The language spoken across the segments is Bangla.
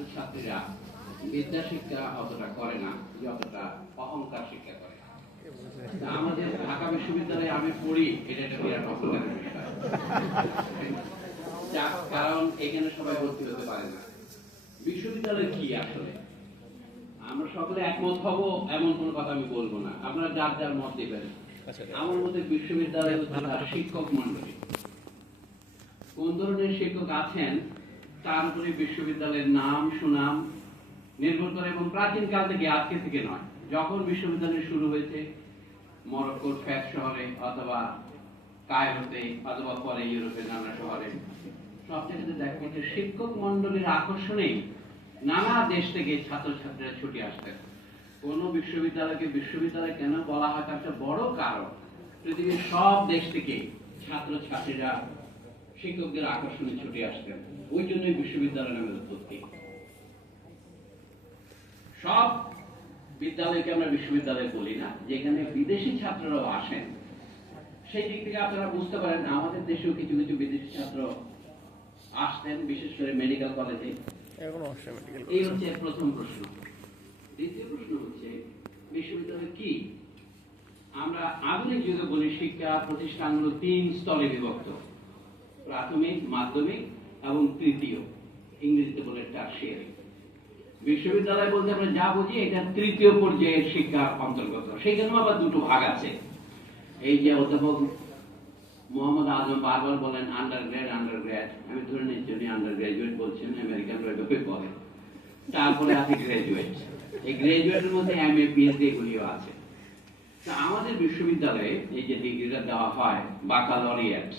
ছাত্রছাত্রীরা বিদ্যা শিক্ষা অতটা করে না, যতটা অহংকার শিক্ষা করে। আমাদের ঢাকা বিশ্ববিদ্যালয়ে আমি পড়ি, এটা একটা বিরাট অহংকারের বিষয়। কারণ এখানে সবাই ভর্তি হতে পারে না। বিশ্ববিদ্যালয় কি আসলে আমরা সকলে একমত হব এমন কোন কথা আমি বলবো না, আপনারা যার যার মত দিবেন। আমার মতে বিশ্ববিদ্যালয় হচ্ছে তার শিক্ষক মন্ডলী। কোন ধরনের শিক্ষক আছেন তার উপরে বিশ্ববিদ্যালয়ের নাম সুনাম নির্ভর করে, এবং প্রাচীন কাল থেকে, আজকে থেকে নয়। যখন বিশ্ববিদ্যালয় শুরু হয়েছে মরক্কোর ফ্যাস শহরে অথবা কায়রোতে অথবা পরে ইউরোপের নানা শহরে, সব জায়গাতে দেখা গেছে শিক্ষক মন্ডলীর আকর্ষণে নানা দেশ থেকে ছাত্রছাত্রীরা ছুটে আসতেন। কোন বিশ্ববিদ্যালয়কে বিশ্ববিদ্যালয় কেন বলা হয় তার একটা বড় কারণ, পৃথিবীর সব দেশ থেকে ছাত্রছাত্রীরা শিক্ষকদের আকর্ষণে ছুটে আসতেন। ওই জন্যই বিশ্ববিদ্যালয় নামের উৎপত্তি। সব বিদ্যালয়কে আমরা বিশ্ববিদ্যালয় বলি না, যেখানে বিদেশি ছাত্ররাও আসেন। সেই দিক থেকে আপনারা বুঝতে পারেন আমাদের দেশেও কিছু কিছু বিদেশি ছাত্র আসতেন, বিশেষ করে মেডিকেল কলেজে। এই হচ্ছে প্রথম প্রশ্ন। দ্বিতীয় প্রশ্ন হচ্ছে বিশ্ববিদ্যালয় কি? আমরা আধুনিক যুগে বলি শিক্ষা প্রতিষ্ঠানগুলো 3 স্তরে বিভক্ত: প্রাথমিক, মাধ্যমিক এবং তৃতীয়, ইংরেজিতে বলে টারশিয়ারি। বিশ্ববিদ্যালয় বলতে আমরা যা বুঝি এটা তৃতীয় পর্যায়ের শিক্ষার অন্তর্গত। সেখানেও আবার দুটো ভাগ আছে। এই যে অধ্যাপক মোহাম্মদ আজম বারবার বলেন আন্ডারগ্রেড, আমি ধরে নিচ্ছি উনি আন্ডার গ্রাজুয়েট বলছেন, আমেরিকানরা এভাবে বলে। তারপরে আছে গ্রাজুয়েট। এই গ্রাজুয়েটের মধ্যে MA PhD এগুলিও আছে। তা আমাদের বিশ্ববিদ্যালয়ে এই যে ডিগ্রিটা দেওয়া হয়, বাকালরিয়েট,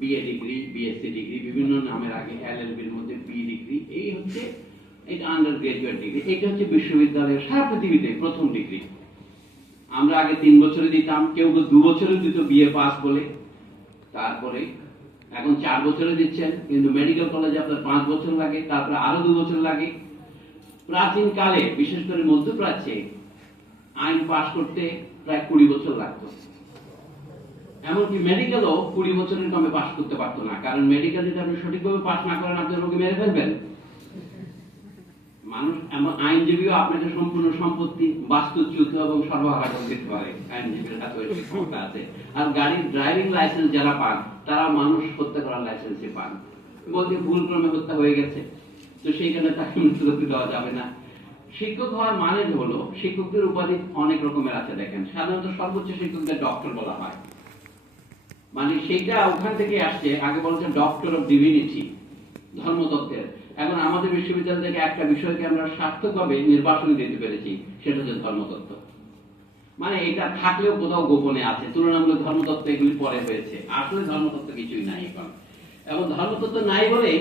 BA ডিগ্রি, BSc ডিগ্রি, বিভিন্ন নামের আগে LLB এর মধ্যে B ডিগ্রি, এই হচ্ছে এটা আন্ডার গ্রাজুয়েট ডিগ্রি। এটা হচ্ছে বিশ্ববিদ্যালয়ের সারা পৃথিবীতে প্রথম ডিগ্রি। আমরা আগে 3 বছরে দিতাম, কেউ 2 বছরে দিত BA পাস বলে। তারপরে এখন 4 বছরে দিচ্ছেন, কিন্তু মেডিকেল কলেজে আপনার 5 বছর লাগে, তারপরে আরো 2 বছর লাগে। প্রাচীন কালে বিশেষ করে মধ্যপ্রাচ্যে আইন পাস করতে প্রায় 20 বছর লাগতো। এমনকি মেডিকেলও 20 বছরের কমে পাস করতে পারতো না, কারণ মেডিকেল যদি আপনি সঠিকভাবে পাস না করেন আপনি রোগী মেরে ফেলবেন। মানুষ এমন আইনজীবীও আপনাকে সম্পূর্ণ সম্পত্তি বাস্তুচ্যুত এবং সরবরাহ করে দিতে পারে, আইনজীবীর হাতে ওই ক্ষমতা আছে। আর গাড়ির ড্রাইভিং লাইসেন্স যারা পান তারা মানুষ হত্যা করার লাইসেন্সই পান, বলতে ভুল ক্রমে হত্যা হয়ে গেছে, তো সেইখানে তাকে মৃত্যুদণ্ড দেওয়া যাবে না। শিক্ষক হওয়ার মানে হলো, শিক্ষকদের উপাধি অনেক রকমের আছে। দেখেন, সাধারণত সর্বোচ্চ শিক্ষকদের ডক্টর বলা হয়, মানে সেইটা ওখান থেকে আসছে। আগে বলছে ডক্টর অফ ডিভিনিটি, ধর্মতত্ত্বের। এখন আমাদের বিশ্ববিদ্যালয় থেকে একটা বিষয়কে আমরা সার্থকভাবে নির্বাচন দিতে পেরেছি, সেটা হচ্ছে ধর্মতত্ত্ব। মানে এটা থাকলেও কোথাও গোপনে আছে, তুলনামূলক ধর্মতত্ত্ব এগুলি পরে হয়েছে। আসলে ধর্মতত্ত্ব কিছুই নাই এখন। এবং ধর্মতত্ত্ব নাই বলে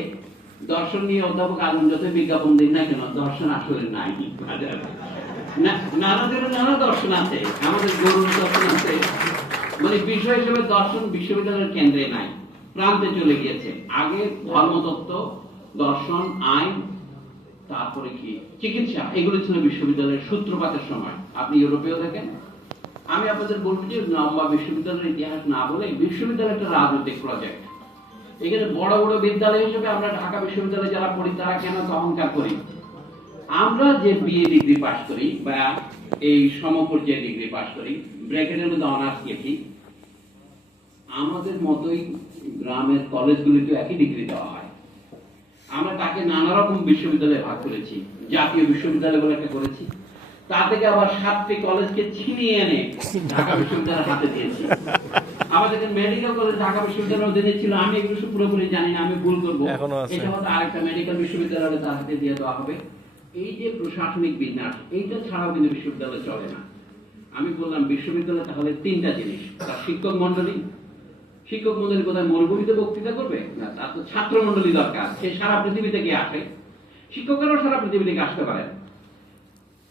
দর্শন নিয়ে অধ্যাপক আগুন যত বিজ্ঞাপন দিন না কেন, দর্শন আসলে নাই। নানা ধরনের নানা দর্শন আছে, আমাদের গরুর দর্শন আছে, মানে বিষয় হিসেবে দর্শন বিশ্ববিদ্যালয়ের কেন্দ্রে নাই, প্রান্তে চলে গিয়েছে। আগে ধর্মতত্ত্ব, দর্শন, আইন, তারপরে কি চিকিৎসা, এগুলো ছিল বিশ্ববিদ্যালয়ের সূত্রপাতের সময়। আপনি ইউরোপেও দেখেন। আমি আপনাদের বলবো যে লম্বা বিশ্ববিদ্যালয়ের ইতিহাস না বলে বিশ্ববিদ্যালয় একটা রাজনৈতিক প্রজেক্ট। এখানে বড় বড় বিদ্যালয় হিসেবে আমরা ঢাকা বিশ্ববিদ্যালয়ে যারা পড়ি তারা কেন অহংকার করি? আমরা যে BA ডিগ্রি পাস করি বা এই সমপর্যায়ে ডিগ্রি পাস করি, ব্র্যাকেটের মধ্যে অনার্স লিখি, আমাদের মতোই গ্রামের কলেজগুলিতে একই ডিগ্রি দেওয়া হয়। আমরা তাকে নানা রকম বিশ্ববিদ্যালয়ে ভাগ করেছি, জাতীয় বিশ্ববিদ্যালয় বলে একটা করেছি, তা থেকে আবার 7টি কলেজকে ছিনিয়ে এনে ঢাকা বিশ্ববিদ্যালয়ের হাতে দিয়েছি। আমাদের মেডিকেল কলেজ ঢাকা বিশ্ববিদ্যালয়ের অধীনে ছিল, আমি এগুলো পুরোপুরি জানি না, আমি ভুল করবো, এটা হয়তো আরেকটা মেডিকেল বিশ্ববিদ্যালয়ে তার হাতে দিয়ে দেওয়া হবে। এই যে প্রশাসনিক বিন্যাস, এইটা ছাড়াও কিন্তু বিশ্ববিদ্যালয় চলে না। আমি বললাম বিশ্ববিদ্যালয় তাহলে 3টা জিনিস: তার শিক্ষক মন্ডলী, শিক্ষক মন্ডলী কোথায় মরুভূমিতে বক্তৃতা করবে না, তার তো ছাত্র মন্ডলী দরকার, সে সারা পৃথিবী থেকে আসে। শিক্ষকেরাও সারা পৃথিবী থেকে আসতে পারেন।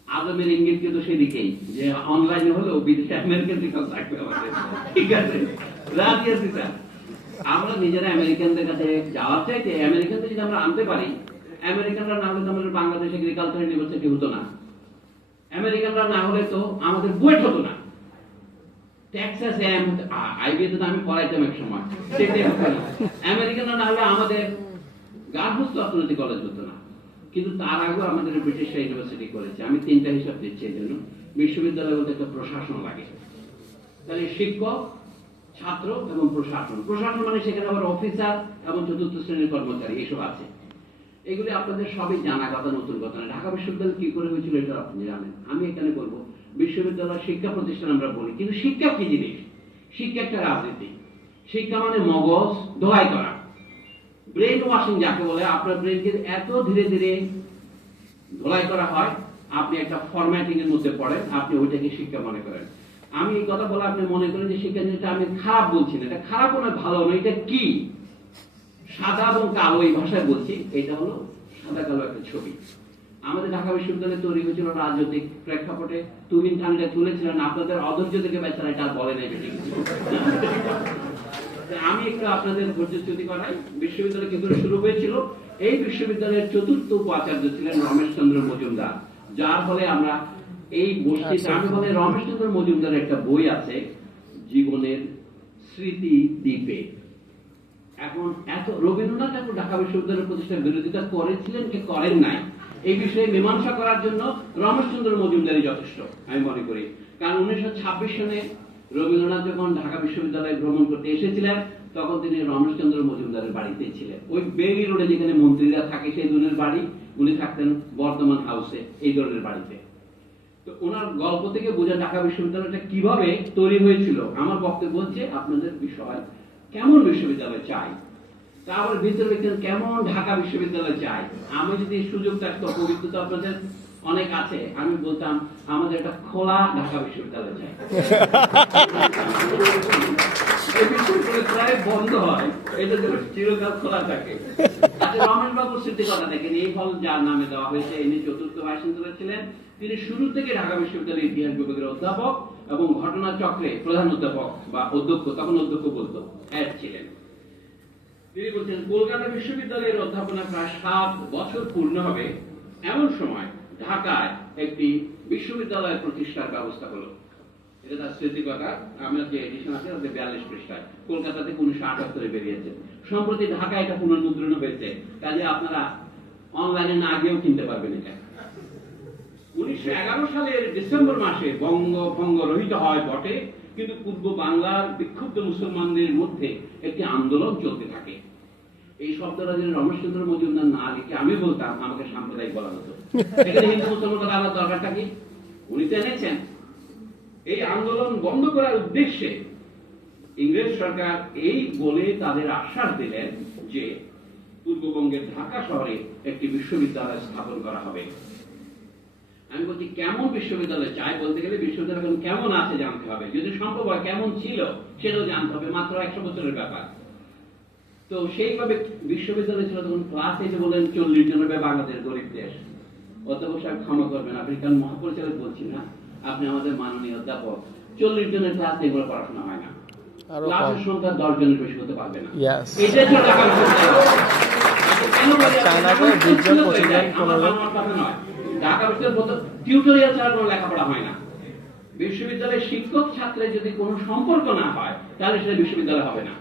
আজমের ইঙ্গিত কিন্তু সেদিকেই, যে অনলাইনে হলেও বিদেশে আমেরিকান শিক্ষক থাকবে আমাদের, ঠিক আছে, রাজি আছি স্যার। আমরা নিজেরা আমেরিকানদের কাছে যাওয়ার চাইতে আমেরিকানদের যদি আমরা আনতে পারি, আমেরিকানরা না হলে তো আমাদের বাংলাদেশ এগ্রিকালচার ইউনিভার্সিটি হতো না, আমেরিকানরা না হলে তো আমাদের বুয়েট হতো না, টেক্সাস আইবিএতে তো আমি পড়াইতাম এক সময়, সেটাই হতো না। আমেরিকানরা না হলে আমাদের গার্হস্থ্য অর্থনীতি কলেজ হতো না। কিন্তু তার আগেও আমাদের ব্রিটিশ ইউনিভার্সিটি করেছে। আমি তিনটা হিসাব দিচ্ছি। এই জন্য বিশ্ববিদ্যালয় বলতে একটা প্রশাসন লাগে, তাহলে শিক্ষক, ছাত্র এবং প্রশাসন। প্রশাসন মানে সেখানে আবার অফিসার এবং চতুর্থ শ্রেণীর কর্মচারী এসব আছে। এগুলি আপনাদের সবই জানা কথা, নতুন কথা না। ঢাকা বিশ্ববিদ্যালয় কি করে হয়েছিল এটা আপনি জানেন। আমি এখানে বলবো বিশ্ববিদ্যালয় শিক্ষা প্রতিষ্ঠান আমরা বলি, কিন্তু শিক্ষা কি জিনিস? শিক্ষা একটা রাজনীতি। শিক্ষা মানে মগজ ধোলাই করা, ব্রেন ওয়াশিং যাকে বলে। আপনার ব্রেনকে এত ধীরে ধীরে ধোলাই করা হয়, আপনি একটা ফরম্যাটিং এর মধ্যে পড়েন, আপনি ওইটাকে শিক্ষা মনে করেন। আমি এই কথা বলে আপনি মনে করেন যে শিক্ষা জিনিসটা আমি খারাপ বলছি না, এটা খারাপ না ভালো না, এটা কি সাদা এবং কালো এই ভাষায় বলছি। এটা হলো সাদা কালো একটা ছবি। আমাদের ঢাকা বিশ্ববিদ্যালয় তৈরি হয়েছিল রাজনৈতিক প্রেক্ষাপটে। তুহিন খানটা তুলেছিলেন, আপনাদের অধৈর্য থেকে বেচারা এটা বলে নাই বেশি। আমি একটু আপনাদের ধৈর্যচ্যুতি করাই। বিশ্ববিদ্যালয় কি করে শুরু হয়েছিল? এই বিশ্ববিদ্যালয়ের চতুর্থ উপাচার্য ছিলেন রমেশ চন্দ্র মজুমদার, যার ফলে আমরা এই বস্তিতে, আমি বলে রমেশ চন্দ্র মজুমদারের একটা বই আছে জীবনের স্মৃতি দ্বীপে। এখন এত রবীন্দ্রনাথ ঠাকুর ঢাকা বিশ্ববিদ্যালয়ের প্রতিষ্ঠার বিরোধিতা করেছিলেন কি করেন নাই, এই বিষয়ে মীমাংসা করার জন্য রমেশচন্দ্র মজুমদারই যথেষ্ট আমি মনে করি। কারণ 1926 সনে রবীন্দ্রনাথ যখন ঢাকা বিশ্ববিদ্যালয়ে ভ্রমণ করতে এসেছিলেন, তখন তিনি রমেশচন্দ্র মজুমদারের বাড়িতে ছিলেন। ওই বেইলি রোডে যেখানে মন্ত্রীরা থাকে সেই ধরনের বাড়ি, উনি থাকতেন বর্তমান হাউসে, এই ধরনের বাড়িতে। তো ওনার গল্প থেকে বোঝা ঢাকা বিশ্ববিদ্যালয়টা কিভাবে তৈরি হয়েছিল। আমার বক্তব্য হচ্ছে আপনাদের বিষয় কেমন বিশ্ববিদ্যালয় চাই, তারপর ভিতরে দেখছেন কেমন ঢাকা বিশ্ববিদ্যালয় চাই। আমি যদি সুযোগ থাকতো, পবিত্রতা আপনাদের অনেক আছে, আমি বলতাম আমাদের একটা খোলা ঢাকা বিশ্ববিদ্যালয় চাই। এই বিশ্ববিদ্যালয় প্রায় বন্ধ হয়, এটা যেন চিরকাল খোলা থাকে। রমেশ বাবুর স্মৃতি কথা দেখেন, এই হল যার নামে দেওয়া হয়েছে, ইনি চতুর্থ ভাইস চ্যান্সেলর ছিলেন। তিনি শুরু থেকে ঢাকা বিশ্ববিদ্যালয়ের ইতিহাস বিভাগের অধ্যাপক এবং ঘটনা চক্রে প্রধান অধ্যাপক বা অধ্যক্ষ, তখন অধ্যক্ষ বলতো, হেড ছিলেন। তিনি বলছেন কলকাতা বিশ্ববিদ্যালয়ের অধ্যাপনা প্রায় 7 বছর পূর্ণ হবে এমন সময় ঢাকায় একটি বিশ্ববিদ্যালয় প্রতিষ্ঠার ব্যবস্থা হলো। এটা তার স্মৃতি কথা। আমার যে এডিশন আছে ওতে 42 পৃষ্ঠায়, কলকাতা থেকে 1978 বেরিয়েছে। সম্প্রতি ঢাকায় এটা পুনর্মুদ্রণ হয়েছে, কাজে আপনারা অনলাইনে না গিয়েও কিনতে পারবেন এটা। 1911 সালের ডিসেম্বর মাসে বঙ্গভঙ্গ রহিত হয় বটে, কিন্তু পূর্ব বাংলার বিক্ষুব্ধ মুসলমানদের মধ্যে একটি আন্দোলন চলতে থাকে। এই শব্দটা যদি রমেশচন্দ্র মজুমদার না লিখে আমি বলতাম, আমাকে সাম্প্রদায়িক বলা হতো। এখানে হিন্দু মুসলমান আলাদা দরকারটা কি? উনি তো এনেছেন। এই আন্দোলন বন্ধ করার উদ্দেশ্যে ইংরেজ সরকার এই বলে তাদের আশ্বাস দিলেন যে পূর্ববঙ্গের ঢাকা শহরে একটি বিশ্ববিদ্যালয় স্থাপন করা হবে। আমি বলছি কেমন বিশ্ববিদ্যালয় চাই বলতে গেলে বিশ্ববিদ্যালয় কেমন আছে জানতে হবে, যদি সম্ভব হয় কেমন ছিল সেটাও জানতে হবে। মাত্র 100 বছরের ব্যাপার। তো সেইভাবে বিশ্ববিদ্যালয় ছিল তখন ক্লাস এসে বললেন 40 জন হবে, বাংলাদেশ গরিব দেশ। অধ্যাপক সাহেব ক্ষমা করবেন, আপনি কারণ মহাপরিচালক বলছি না, আপনি আমাদের মাননীয় অধ্যাপক। 40 জনের ক্লাস এগুলো পড়াশোনা হয় না, ক্লাসের সংখ্যা 10 জনের বেশি হতে পারবে না। এটা ছিল ঢাকা বিশ্ববিদ্যালয়। ঢাকা বিশ্ববিদ্যালয় টিউটোরিয়াল ছাড়া কোনো লেখাপড়া হয় না। বিশ্ববিদ্যালয়ের শিক্ষক ছাত্রের যদি কোনো সম্পর্ক না হয় তাহলে সেটা বিশ্ববিদ্যালয় হবে না।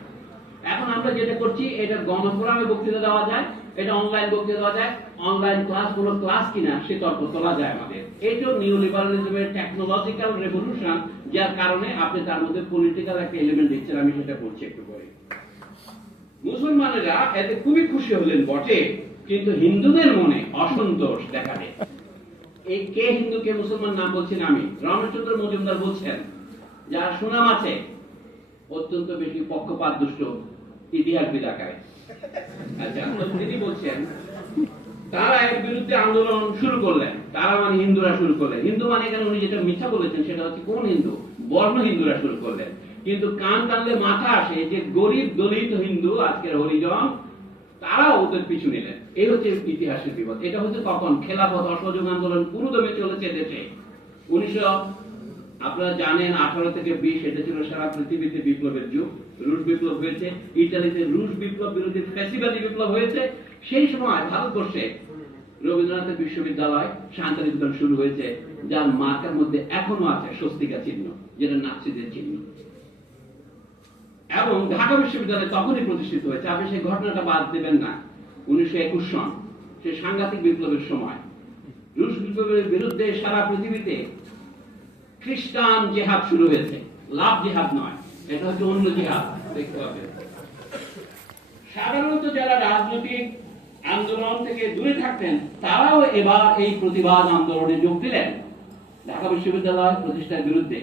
এখন আমরা যেটা করছি, এটা গণফোরামে বক্তৃতা দেওয়া যায়, এটা অনলাইন বক্তৃতা দেওয়া যায়। অনলাইন ক্লাস কোনো ক্লাস কিনা সে তর্ক তোলা যায় আমাদের। এইটা নিউ লিবারালিজমের টেকনোলজিক্যাল রেভলিউশন, যার কারণে আপনি তার মধ্যে পলিটিক্যাল একটা এলিমেন্ট দিচ্ছেন। আমি সেটা বলছি একটু পরে। মুসলমানেরা এতে খুবই খুশি হলেন বটে, কিন্তু হিন্দুদের মনে অসন্তোষ দেখা দেয়। এই কে হিন্দু কে মুসলমান নাম বলছেন আমি, রমেশচন্দ্র মজুমদার বলছেন, যার সুনাম আছে অত্যন্ত বেশি পক্ষপাত দুষ্ট ইতিহাসবিদ আকারে। আচ্ছা, তিনি বলছেন তারা এর বিরুদ্ধে আন্দোলন শুরু করলেন। তারা মানে হিন্দুরা শুরু করলেন। হিন্দু মানে এখানে উনি যেটা মিথ্যা বলেছেন সেটা হচ্ছে কোন হিন্দু, বর্ণ হিন্দুরা শুরু করলেন। কিন্তু কান টানলে মাথা আসে যে গরিব দলিত হিন্দু, আজকের হরিজন, তারা ওদের পিছু নিলেন। এই হচ্ছে ইতিহাসের বিপদ। এটা হচ্ছে কখন খেলাফত অসহযোগ আন্দোলন পুরোদমে চলেছে দেশে। 1900 আপনারা জানেন 18 থেকে 20 এটা ছিল সারা পৃথিবীতে বিপ্লবের যুগ। রুশ বিপ্লব হয়েছে, ইতালিতে রুশ বিপ্লব বিরোধী ফ্যাসিবাদী বিপ্লব হয়েছে। সেই সময় ভারতবর্ষে রবীন্দ্রনাথের বিশ্ববিদ্যালয় শান্তিনিকেতন শুরু হয়েছে, যার মার্কার মধ্যে এখনো আছে স্বস্তিকা চিহ্ন, যেটা নাৎসিদের চিহ্ন। এবং ঢাকা বিশ্ববিদ্যালয় তখনই প্রতিষ্ঠিত হয়েছে। আপনি সেই ঘটনাটা বাদ দেবেন না। 1921 সন সে সাংঘাতিক বিপ্লবের সময় রুশ বিপ্লবের বিরুদ্ধে সারা পৃথিবীতে খ্রিস্টান জিহাদ শুরু হয়েছে, লাভ জিহাদ নয়, এটা হচ্ছে অন্য জিহাদ। দেখতে হবে সাধারণত যারা রাজনৈতিক আন্দোলন থেকে দূরে থাকতেন তারাও এবার এই প্রতিবাদ আন্দোলনে যোগ দিলেন ঢাকা বিশ্ববিদ্যালয় প্রতিষ্ঠার বিরুদ্ধে।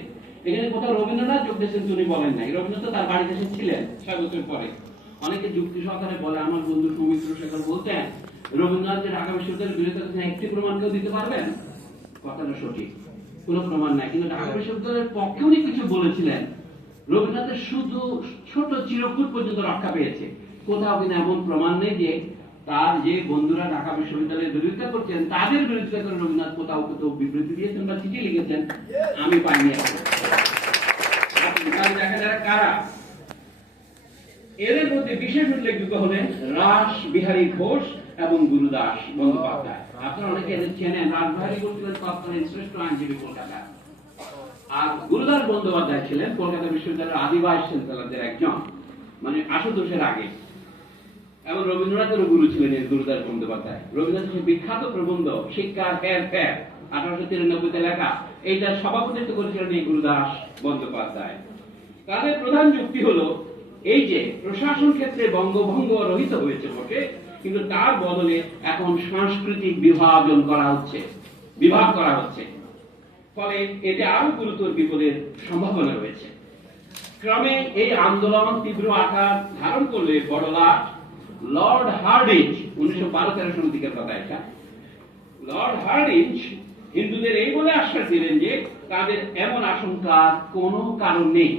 এখানে কোথাও রবীন্দ্রনাথ যোগ দিয়েছেন উনি বলেন নাই, রবীন্দ্রনাথ তার বাড়িতে ছিলেন 6 বছর পরে। অনেকে যুক্তি সহকারে বলে, আমার বন্ধু সৌমিত্র শেখর বলতেন রবীন্দ্রনাথ যে ঢাকা বিশ্ববিদ্যালয়ের বিরুদ্ধে একটি প্রমাণ কেউ দিতে পারবেন? কথাটা সঠিক, কোনো প্রমাণ নাই, কিন্তু ঢাকা বিশ্ববিদ্যালয়ের পক্ষে উনি কিছু বলেছিলেন। রবীন্দ্রনাথের শুধু ছোট চিরকুট পর্যন্ত রক্ষা পেয়েছে, কোথাও কিন্তু এমন প্রমাণ নেই যে তার যে বন্ধুরা ঢাকা বিশ্ববিদ্যালয়ের বিরোধিতা করছেন তাদের বিরোধিতা করে রবীন্দ্রনাথ কোথাও কোথাও বিবৃতি দিয়েছেন বা চিঠি লিখেছেন, আমি পাইনি। দেখা যায় কারা এদের মধ্যে বিশেষ উল্লেখযোগ্য হলেন রাস বিহারী ঘোষ এবং গুরুদাস বন্দ্যোপাধ্যায়। আপনারা অনেকে এদের চেনেন। রাস বিহারী ঘোষ ছিলেন তৎকালীন শ্রেষ্ঠ আইনজীবী কলকাতা, আর গুরুদাস বন্দ্যোপাধ্যায় ছিলেন কলকাতা বিশ্ববিদ্যালয়ের আদিবাসী চ্যান্সেলরদের একজন, মানে আশুতোষের আগে। এবং রবীন্দ্রনাথের গুরু ছিলেন এই গুরুদাস বন্দ্যোপাধ্যায়। রবীন্দ্রনাথের বিখ্যাত প্রবন্ধ শিক্ষার হেরফের 1893 লেখা, এইটা সভাপতিত্ব করেছিলেন এই গুরুদাস বন্দ্যোপাধ্যায়। তাদের প্রধান যুক্তি হলো এই যে প্রশাসন ক্ষেত্রে বঙ্গভঙ্গ রহিত হয়েছে বটে, কিন্তু তার বদলে এখন সাংস্কৃতিক বিভাজন করা হচ্ছে, বিভাগ করা হচ্ছে, ফলে এতে আরো গুরুতর বিপদের সম্ভাবনা রয়েছে। ক্রমে এই আন্দোলন তীব্র আকার ধারণ করলে বড়লাট লর্ড হার্ডিঞ্জ 1912-13 সালের দিকের কথা এটা, লর্ড হার্ডিঞ্জ হিন্দুদের এই বলে আশ্বাস দিলেন যে তাদের এমন আশঙ্কার কোনো কারণ নেই,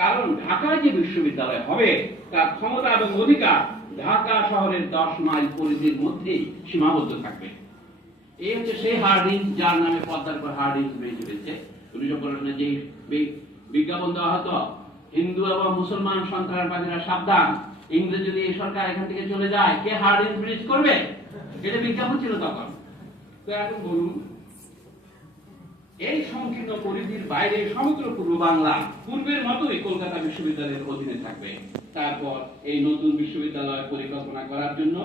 কারণ ঢাকায় যে বিশ্ববিদ্যালয় হবে তার ক্ষমতা এবং অধিকার ঢাকা শহরের 10 মাইল পরিধির মধ্যেই সীমাবদ্ধ থাকবে। এই হচ্ছে সেই হার্ডিঞ্জ যার নামে পদ্মার পর হার্ডিঞ্জ ব্রিজ হয়েছে। 1915 সালে যে বিজ্ঞাপন দেওয়া হতো, হিন্দু এবং মুসলমান সন্ত্রাসবাদীরা সাবধান, ইংরেজ যদি এই সরকার এখান থেকে চলে যায় কে হার্ডিঞ্জ ব্রিজ করবে, এটা বিজ্ঞাপন ছিল তখন। তো এখন বলুন, এই সংকীর্ণ পরিধির বাইরে সমগ্র পূর্ব বাংলা পূর্বের মতোই কলকাতা বিশ্ববিদ্যালয়ের অধীনে থাকবে। তারপর এই নতুন বিশ্ববিদ্যালয় পরিকল্পনা করার জন্য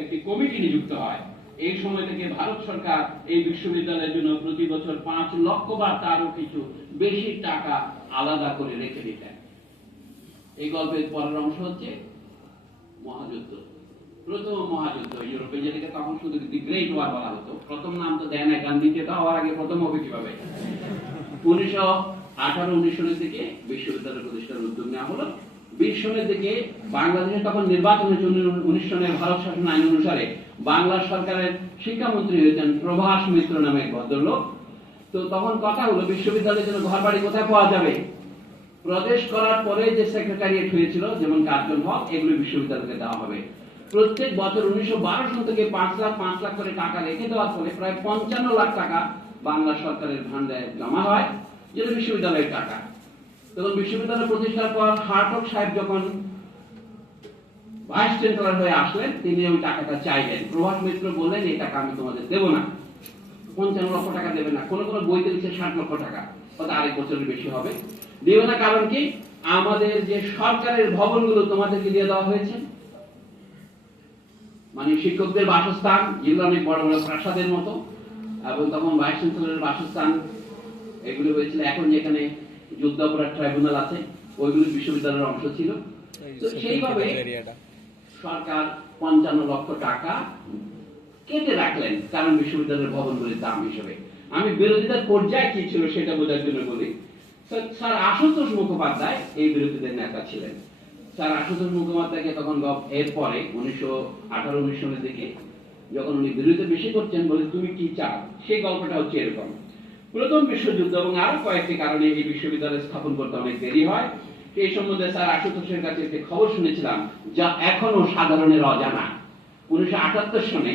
একটি কমিটি নিযুক্ত হয়। এই সময় থেকে ভারত সরকার এই বিশ্ববিদ্যালয়ের জন্য প্রতি বছর 5 লক্ষ বা তারও কিছু বেশি টাকা আলাদা করে রেখে দিতেন। এই গল্পের পরের অংশ হচ্ছে মহাযুদ্ধ। প্রথম মহাযুদ্ধ ইউরোপে, যেটাকে তখন শুধু দি গ্রেট ওয়ার বলা হতো। প্রথম নাম তো দেয় না, গান্ধীকে তো হওয়ার আগে প্রথম হবে কিভাবে? 1918-19 সালের দিকে বিশ্ববিদ্যালয় প্রতিষ্ঠার উদ্যোগ নেওয়া হলো। 20 সালের দিকে বাংলাদেশে তখন নির্বাচন হয়েছে। 19 সনের ভারত শাসন আইন অনুসারে বাংলা সরকারের শিক্ষামন্ত্রী হয়েছেন প্রভাস মিত্র নামে এক ভদ্রলোক। তো তখন কথা হলো বিশ্ববিদ্যালয়ের জন্য ঘর বাড়ি কোথায় পাওয়া যাবে। প্রদেশ করার পরে যে সেক্রেটারিয়েট হয়েছিল, যেমন কার্জন হল, এগুলো বিশ্ববিদ্যালয়কে দেওয়া হবে। প্রত্যেক বছর 1912 সাল থেকে 5 লাখ করে টাকা রেখে দেওয়ার ফলে প্রায় 55 লাখ টাকা বাংলা সরকারের ভান্ডারে জমা হয়, যেটা বিশ্ববিদ্যালয়ের টাকা। তখন বিশ্ববিদ্যালয় প্রতিষ্ঠার পর হার্টক সাহেব যখন ভাইস চ্যান্সেলর হয়ে আসলেন, তিনি ওই টাকাটা চাইলেন। প্রভাস মিত্র বললেন, এই টাকা আমি তোমাদের দেব না, 55 লক্ষ টাকা দেবে না। কোন কোন বইতে লিখছে 60 লক্ষ টাকা, হয়তো আরেক বছরের বেশি হবে। দেবে না কারণ কি? আমাদের যে সরকারের ভবনগুলো তোমাদেরকে দিয়ে দেওয়া হয়েছে, মানে শিক্ষকদের বাসস্থান, যেগুলো অনেক বড় বড় প্রাসাদের মতো, এবং তখন ভাইস চ্যান্সেলরের বাসস্থান এগুলো হয়েছিল এখন যেখানে যুদ্ধ অপরাধ ট্রাইব্যুনাল আছে, ওইগুলো বিশ্ববিদ্যালয়ের অংশ ছিল। তো সেইভাবে সরকার 55 লক্ষ টাকা কেটে রাখলেন, কারণ বিশ্ববিদ্যালয়ের ভবনগুলির দাম হিসেবে। আমি বিরোধিতার পর্যায়ে কি ছিল সেটা বোঝার জন্য বলি। স্যার আশুতোষ মুখোপাধ্যায় এই বিরোধীদের নেতা ছিলেন। স্যার আশুতোষ মুখোপাধ্যায়কে তখন এরপরে 1918-19 সালের দিকে যখন উনি বিরোধিতা বেশি করছেন, বলে তুমি কি চাও, সেই গল্পটা হচ্ছে এরকম। প্রথম বিশ্বযুদ্ধ এবং আরো কয়েকটি কারণে এই বিশ্ববিদ্যালয় স্থাপন করতে অনেক দেরি হয়। এই সম্বন্ধে স্যার আশুতোষের কাছে একটি খবর শুনেছিলাম যা এখনো সাধারণের অজানা। 1978 সনে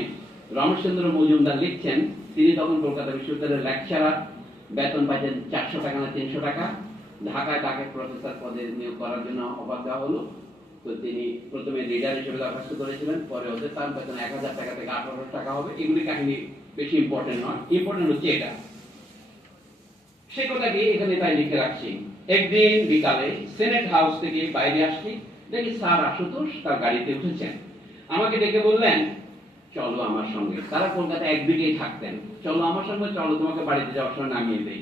রমেশচন্দ্র মজুমদার লিখছেন, তিনি তখন কলকাতা বিশ্ববিদ্যালয়ের লেকচারার, বেতন পাইতেন 400 টাকা না 300 টাকা। ঢাকায় তাকে প্রফেসর পদে নিয়োগ করার জন্য অফার দেওয়া হলো। তো তিনি প্রথমে লিডার হিসেবে দরখাস্ত করেছিলেন, পরে ওদের তার বেতন 1000 টাকা থেকে 1800 টাকা হবে। এগুলি কাহিনী বেশি ইম্পর্টেন্ট নয়, ইম্পর্টেন্ট হচ্ছে এটা। সে কথাটি এখানে তাই লিখে রাখছি। একদিন বিকালে সেনেট হাউস থেকে বাইরে আসছি, দেখি স্যার আশুতোষ তার গাড়িতে উঠেছেন। আমাকে ডেকে বললেন, চলো আমার সঙ্গে। তারা কলকাতা একদিকেই থাকতেন, চলো আমার সঙ্গে, চলো তোমাকে বাড়িতে যাওয়ার সময় নামিয়ে দেই।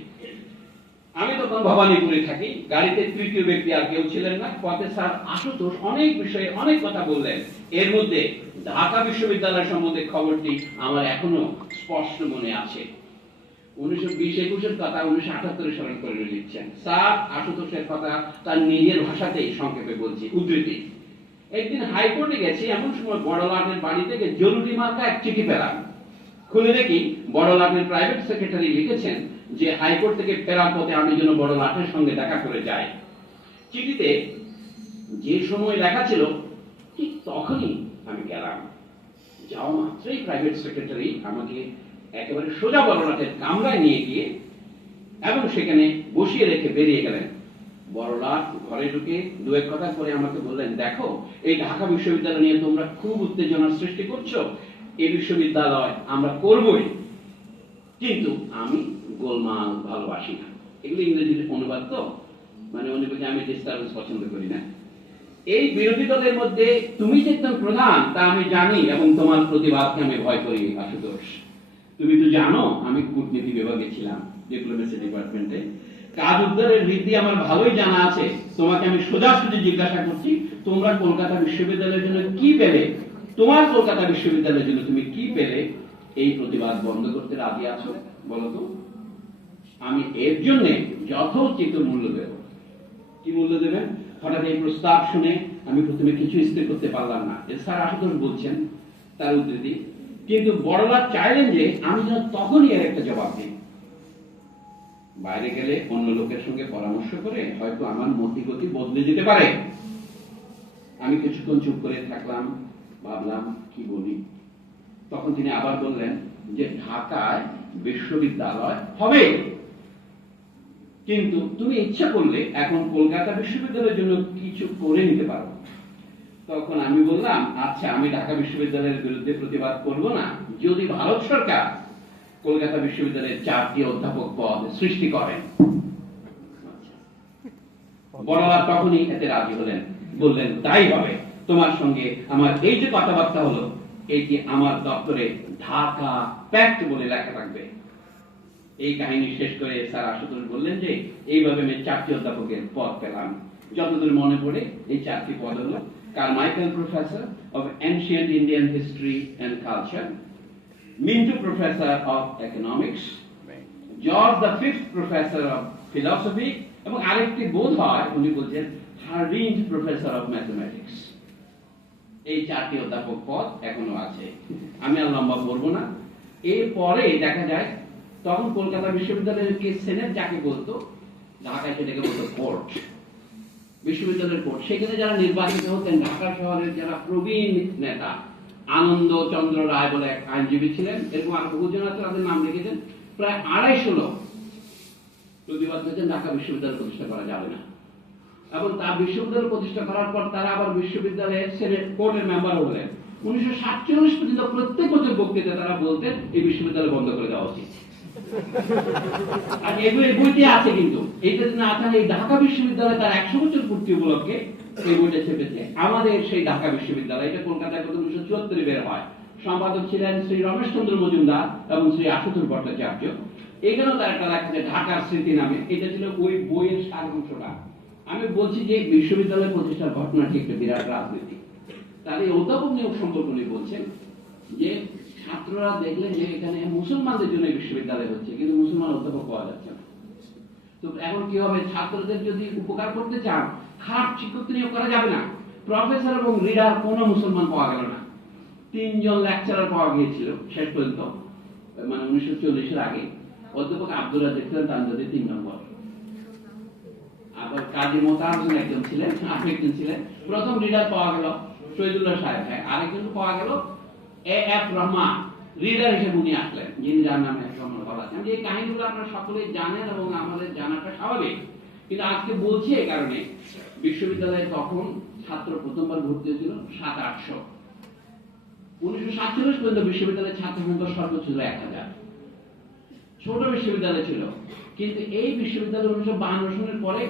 আমি তখন ভবানীপুরে থাকি, গাড়িতে তৃতীয় ব্যক্তি আর কেউ ছিলেন না। পথে স্যার আশুতোষ অনেক বিষয়ে অনেক কথা বললেন। এর মধ্যে ঢাকা বিশ্ববিদ্যালয় সম্বন্ধে খবরটি আমার এখনো স্পষ্ট মনে আছে। 1920-21 কথা 1978 স্মরণ করে লিখছেন স্যার। আশুতোষের কথা তার নিজের ভাষাতেই সংক্ষেপে বলছি, উদ্ধৃতি। একদিন হাইকোর্টে গেছি, এমন সময় বড়লাটের বাড়ি থেকে জরুরি মার্কা এক চিঠি পেলাম। খুলে দেখি বড়লাটের প্রাইভেট সেক্রেটারি লিখেছেন যে হাইকোর্ট থেকে ফেরার পথে আমি যেন বড়লাটের সঙ্গে দেখা করে যাই। চিঠিতে যে সময় লেখা ছিল ঠিক তখনই আমি গেলাম। যাওয়া মাত্রই প্রাইভেট সেক্রেটারি আমাকে একেবারে সোজা বড়লাটের কামরায় নিয়ে গিয়ে এবং সেখানে বসিয়ে রেখে বেরিয়ে গেলেন। বড়লাট ঘরে ঢুকে দু এক কথা করে আমাকে বললেন, দেখো এই ঢাকা বিশ্ববিদ্যালয় নিয়ে তোমরা খুব উত্তেজনার সৃষ্টি করছো। এই বিশ্ববিদ্যালয় আমরা করবই, কিন্তু আমি গোলমাল ভালোবাসি না। এগুলো ইংরেজিতে অনুবাদ, তো মানে উনি বলছে আমি ডিস্টার্বেন্স পছন্দ করি না। এই বিরোধী দলের মধ্যে তুমি যে একজন প্রধান তা আমি জানি, এবং তোমার প্রতিবাদকে আমি ভয় করি আশুতোষ। তুমি তো জানো আমি কূটনীতি বিভাগে ছিলাম, ডিপ্লোমেসি ডিপার্টমেন্টে। কাজ উদ্ধারের রীতি আমার ভালোই জানা আছে। তোমাকে আমি সোজাসুজি জিজ্ঞাসা করছি, তোমরা কলকাতা বিশ্ববিদ্যালয়ের জন্য কি পেলে? তোমার কলকাতা বিশ্ববিদ্যালয়ের জন্য তুমি কি পেলে? এই প্রতিবাদ বন্ধ করতে রাজি আছো? বলো তো। আমি এর জন্য যথোচিত মূল্য দেব। কি মূল্য দেবেন? হঠাৎ এই প্রস্তাব শুনে আমি প্রথমে কিছু স্থির করতে পারলাম না। স্যার আশুতোষ বলছেন, তার উদ্ধৃতি, কিন্তু বড়লাট চাইলেন যে আমি যেন তখনই এর একটা জবাব দিই। বাইরে গেলে অন্য লোকের সঙ্গে পরামর্শ করে হয়তো আমার মতিগতি বদলে যেতে পারে। আমি কিছুক্ষণ চুপ করে থাকলাম, ভাবলাম কি বলি। তখন তিনি আবার বললেন যে ঢাকায় বিশ্ববিদ্যালয় হবে, কিন্তু তুমি ইচ্ছা করলে এখন কলকাতা বিশ্ববিদ্যালয়ের জন্য কিছু করে নিতে পারো। তখন আমি বললাম, আচ্ছা আমি ঢাকা বিশ্ববিদ্যালয়ের বিরুদ্ধে প্রতিবাদ করব না যদি ভারত সরকার কলকাতা বিশ্ববিদ্যালয়ের 4টি অধ্যাপক পদ সৃষ্টি করেন। বড়লাট তখনই এতে রাজি হলেন, বললেন তাই হবে। তোমার সঙ্গে আমার এই যে কথাবার্তা হলো, এটি আমার দপ্তরে ঢাকা প্যাক্ট বলে লেখা থাকবে। এই কাহিনী শেষ করে স্যার আশুতোষ বললেন যে এইভাবে আমি 4টি অধ্যাপকের পদ পেলাম। যতদূর মনে পড়ে এই 4টি পদ হলো Carmichael professor of ancient Indian history and culture, Minto professor of economics, George the fifth professor of philosophy, এবং আরেকটি বোধ হয় উনি বলছেন হার্ডিঞ্জ প্রফেসর অফ ম্যাথমেটিক্স। এই 4টি অধ্যাপক পদ এখনো আছে। আমি আর লম্বা বলবো না। এরপরে দেখা যায় তখন কলকাতা বিশ্ববিদ্যালয়ের কে সেনেট যাকে বলতো, ঢাকায় সেটাকে বলতো কোর্ট, বিশ্ববিদ্যালয়ের কোর্ট। সেখানে যারা নির্বাচিত হতেন ঢাকা শহরের যারা প্রবীণ নেতা, আনন্দ চন্দ্র রায় বলে এক আইনজীবী ছিলেন, এরকম আর বহুজন আছে, তাদের নাম লিখেছেন। প্রায় 250 লোক প্রতিবাদ করেছেন ঢাকা বিশ্ববিদ্যালয় প্রতিষ্ঠা করা যাবে না। এবং তার বিশ্ববিদ্যালয় প্রতিষ্ঠা করার পর তারা আবার বিশ্ববিদ্যালয়ের সেনেট কোর্টের মেম্বার হলেন। 1947 পর্যন্ত প্রত্যেক বছর বক্তৃতা তারা বলতেন এই বিশ্ববিদ্যালয় বন্ধ করে দেওয়া উচিত। আর এগুলো এই বইটি আছে, কিন্তু এইটা না থাকলে এই ঢাকা বিশ্ববিদ্যালয় তার 100 বছর পূর্তি উপলক্ষে এই বইটা ছেপেছে আমাদের সেই ঢাকা বিশ্ববিদ্যালয়। এটা কলকাতায় 1974 বের হয়। সম্পাদক ছিলেন শ্রী রমেশ চন্দ্র মজুমদার এবং শ্রী আশুতোষ ভট্টাচার্য। এখানেও তার একটা লেখা আছে ঢাকার স্মৃতি নামে। এটা ছিল ওই বইয়ের সারাংশটা। আমি বলছি যে বিশ্ববিদ্যালয় প্রতিষ্ঠার ঘটনাটি একটা বিরাট রাজনীতি। তার এই অধ্যাপক নিয়োগ সম্পর্ক উনি বলছেন যে ছাত্ররা দেখলেন যে এখানে মুসলমানদের জন্য বিশ্ববিদ্যালয় হচ্ছে, কিন্তু মুসলমান অধ্যাপক পাওয়া যাচ্ছে না। তো এখন কি হবে? ছাত্রদের যদি উপকার করতে চান, খারাপ শিক্ষক নিয়োগ করা যাবে না। প্রফেসর এবং রিডার কোনো মুসলমান পাওয়া গেল না। 3 জন লেকচারার পাওয়া গিয়েছিল শেষ পর্যন্ত, মানে 1940-এর আগে। অধ্যাপক আব্দুল রাজ্জাক ছিলেন তানজাদের 3 নম্বর। আবার কাজী মোতাহার হোসেন একজন ছিলেন, আরেকজন ছিলেন। প্রথম রিডার পাওয়া গেল শহীদুল্লাহ সাহেব, আরেকজন পাওয়া গেল এ.এফ. রহমান। রিডার হিসেবে উনি আসলেন, যিনি যার নামে রহমান বলা আছেন। এই কাহিনীগুলো আপনারা সকলেই জানেন এবং আমাদের জানাটা স্বাভাবিক। কিন্তু আজকে বলছি এই কারণে, বিশ্ববিদ্যালয়ে তখন ছাত্র প্রথমবার ভর্তি হয়েছিল 700-800। 1947 পর্যন্ত বিশ্ববিদ্যালয়ের ছাত্র সংখ্যা সর্বোচ্চ ছিল 1000। ছোট বিশ্ববিদ্যালয় ছিল, কিন্তু এই বিশ্ববিদ্যালয় 1952 সনের পরে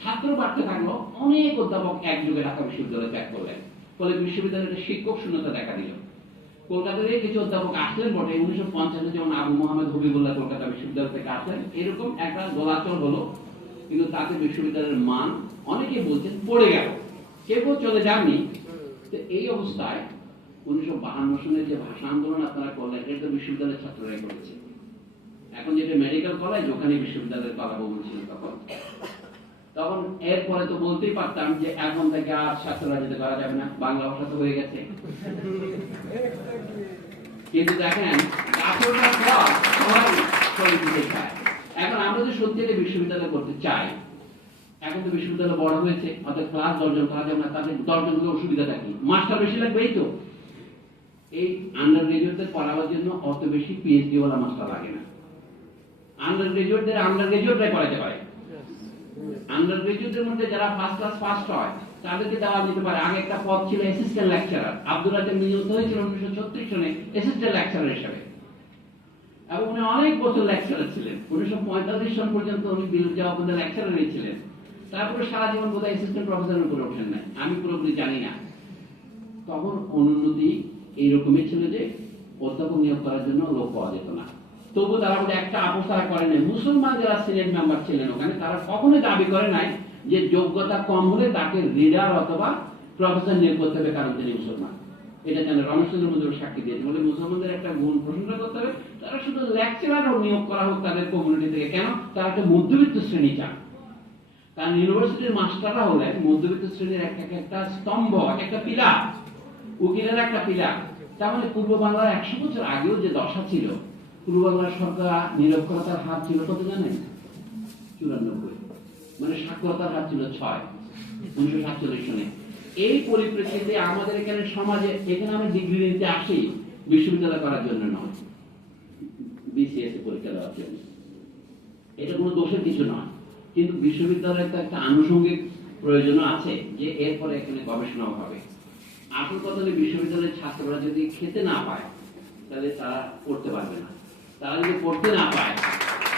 ছাত্র বাড়তে থাকলো। অনেক অধ্যাপক একযোগে ঢাকা বিশ্ববিদ্যালয় ত্যাগ করলেন। ফলে বিশ্ববিদ্যালয়ের শিক্ষক শূন্যতা দেখা দিল। কলকাতার কিছু অধ্যাপক আসলেন বটে 1950-এ, যেমন আবু মোহাম্মদ হবিবুল্লাহ কলকাতা বিশ্ববিদ্যালয় থেকে আসলেন, এরকম একটা দোলাচল হলো, কিন্তু তাতে বিশ্ববিদ্যালয়ের মান অনেকে বলছেন পড়ে গেল, কেউ চলে যাননি। তো এই অবস্থায় 1952 সনের যে ভাষা আন্দোলন আপনারা করলেন, এটা বিশ্ববিদ্যালয়ের ছাত্ররাই করেছে। এখন যেটা মেডিকেল কলেজ, ওখানে বিশ্ববিদ্যালয়ের কলা ভবন ছিল তখন এরপরে তো বলতেই পারতাম যে এখন থেকে আর ছাত্র রাজনীতি করা যাবে না, বাংলা ভাষা তো হয়ে গেছে। কিন্তু দেখেন এখন আমরা যে সত্যি বিশ্ববিদ্যালয় করতে চাই, এখন তো বিশ্ববিদ্যালয় বড় হয়েছে, অর্থাৎ ক্লাস 10 জন করা যাবে না, তাদের 10 জনের অসুবিধাটা কি? মাস্টার বেশি লাগবে, এই তো। এই আন্ডার গ্রাজুয়েটদের পড়াবার জন্য অত বেশি পিএইচডি ওয়ালা মাস্টার লাগে না। আন্ডার গ্রাজুয়েটরাই পড়াতে পারে। আন্ডার গ্রাজুয়েটদের মধ্যে যারা ফার্স্ট ক্লাস ফার্স্ট হয় তাদেরকে দেওয়া যেতে পারে। আগে একটা পদ ছিল অ্যাসিস্ট্যান্ট লেকচারার, আব্দুল রাজ্জাক নিযুক্ত হয়েছিল 1936 সনে অ্যাসিস্ট্যান্ট লেকচারার হিসেবে, এবং উনি অনেক বছর লেকচারার ছিলেন। 1945 সন পর্যন্ত উনি বিরোধী জবাববন্দির লেকচারারই ছিলেন। তারপরে সারা জীবন বোধহয় অ্যাসিস্ট্যান্ট প্রফেসরের উপরে ওঠেন নাই, আমি পুরোপুরি জানি না। তখন অনুন্নতি এইরকমই ছিল যে অধ্যাপক নিয়োগ করার জন্য লোক পাওয়া যেত না। তবু তারা মধ্যে একটা আপোষ তারা করে নাই। মুসলমান যারা সিনেট মেম্বার ছিলেন ওখানে, তারা কখনোই দাবি করে নাই যে যোগ্যতা কম হলে তাকে রিডার অথবা প্রফেসর নিয়োগ করতে হবে কারণ তিনি মুসলমান। এটা কেন রমেশচন্দ্র মজুমদার সাক্ষী দিয়েছে, বলে মুসলমানদের একটা গুণ প্রশংসা করতে হবে, তারা শুধু লেকচারার নিয়োগ করা হোক তাদের কমিউনিটি থেকে। কেন? তারা একটা মধ্যবিত্ত শ্রেণী চান। কারণ ইউনিভার্সিটির মাস্টাররা হলেন মধ্যবিত্ত শ্রেণীর একটা স্তম্ভ, একটা পিলার, উকিলের একটা পিলার। তার মানে পূর্ব বাংলার 100 বছর আগেও যে দশা ছিল, পূর্ব বাংলার সরকার নিরক্ষরতার হার ছিল কত জানেন? 94। মানে সাক্ষরতার হার ছিল 6 1947 সনে। এই পরিপ্রেক্ষিতে আমাদের এখানে সমাজে, এখানে আমি ডিগ্রি নিতে আসি বিশ্ববিদ্যালয় করার জন্য নয়, বিসিএস পরীক্ষা দেওয়ার জন্য। এটা কোনো দোষের কিছু নয়, কিন্তু বিশ্ববিদ্যালয়ের তো একটা আনুষঙ্গিক প্রয়োজন আছে যে এরপরে এখানে গবেষণাও হবে। আসল কথা হলো বিশ্ববিদ্যালয়ের ছাত্ররা যদি খেতে না পায় তাহলে তারা পড়তে পারবে না। তারা যদি পড়তে না পায়,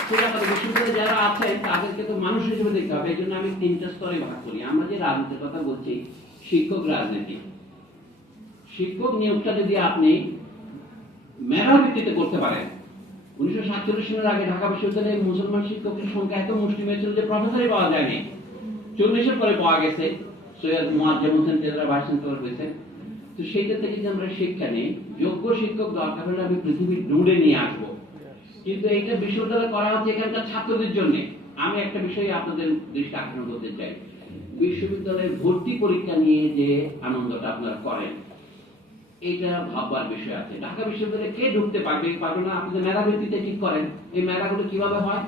সেটা আমাদের বিশ্ববিদ্যালয়ে যারা আছে তাদেরকে তো মানুষ হিসেবে দেখতে হবে। এই জন্য আমি 3টা স্তরে ভাগ করি। আমরা যে রাজনীতির কথা বলছি, শিক্ষক রাজনীতি, শিক্ষক নিয়োগটা যদি আপনি মেধার ভিত্তিতে করতে পারেন। 1947 সনের আগে ঢাকা বিশ্ববিদ্যালয়ে মুসলমান শিক্ষকের সংখ্যা এত মুষ্টিমেয় ছিল যে প্রফেসরই পাওয়া যায়নি। 40-এর পরে পাওয়া গেছে, সৈয়দ মুয়াজ্জম হোসেন তেজরা ভাইস চ্যান্সেলর হয়েছে। তো সেইটা থেকে যদি আমরা শিক্ষা নিই, যোগ্য শিক্ষক দরকার হলে আমি পৃথিবীর দূরে নিয়ে আসবো। কিন্তু এইটা বিশ্ববিদ্যালয় করা হচ্ছে এখানকার ছাত্রদের জন্য। আমি একটা বিষয়ে আপনাদের দৃষ্টি আকর্ষণ করতে চাই। বিশ্ববিদ্যালয়ের ভর্তি পরীক্ষা নিয়ে যে আনন্দটা আপনারা করেন, এটা ভাববার বিষয় আছে। ঢাকা বিশ্ববিদ্যালয়ে কে ঢুকতে পারবে পারবে না, আপনি মেধা ভিত্তিতে ঠিক করেন। এই মেধাগুলো কিভাবে হয়?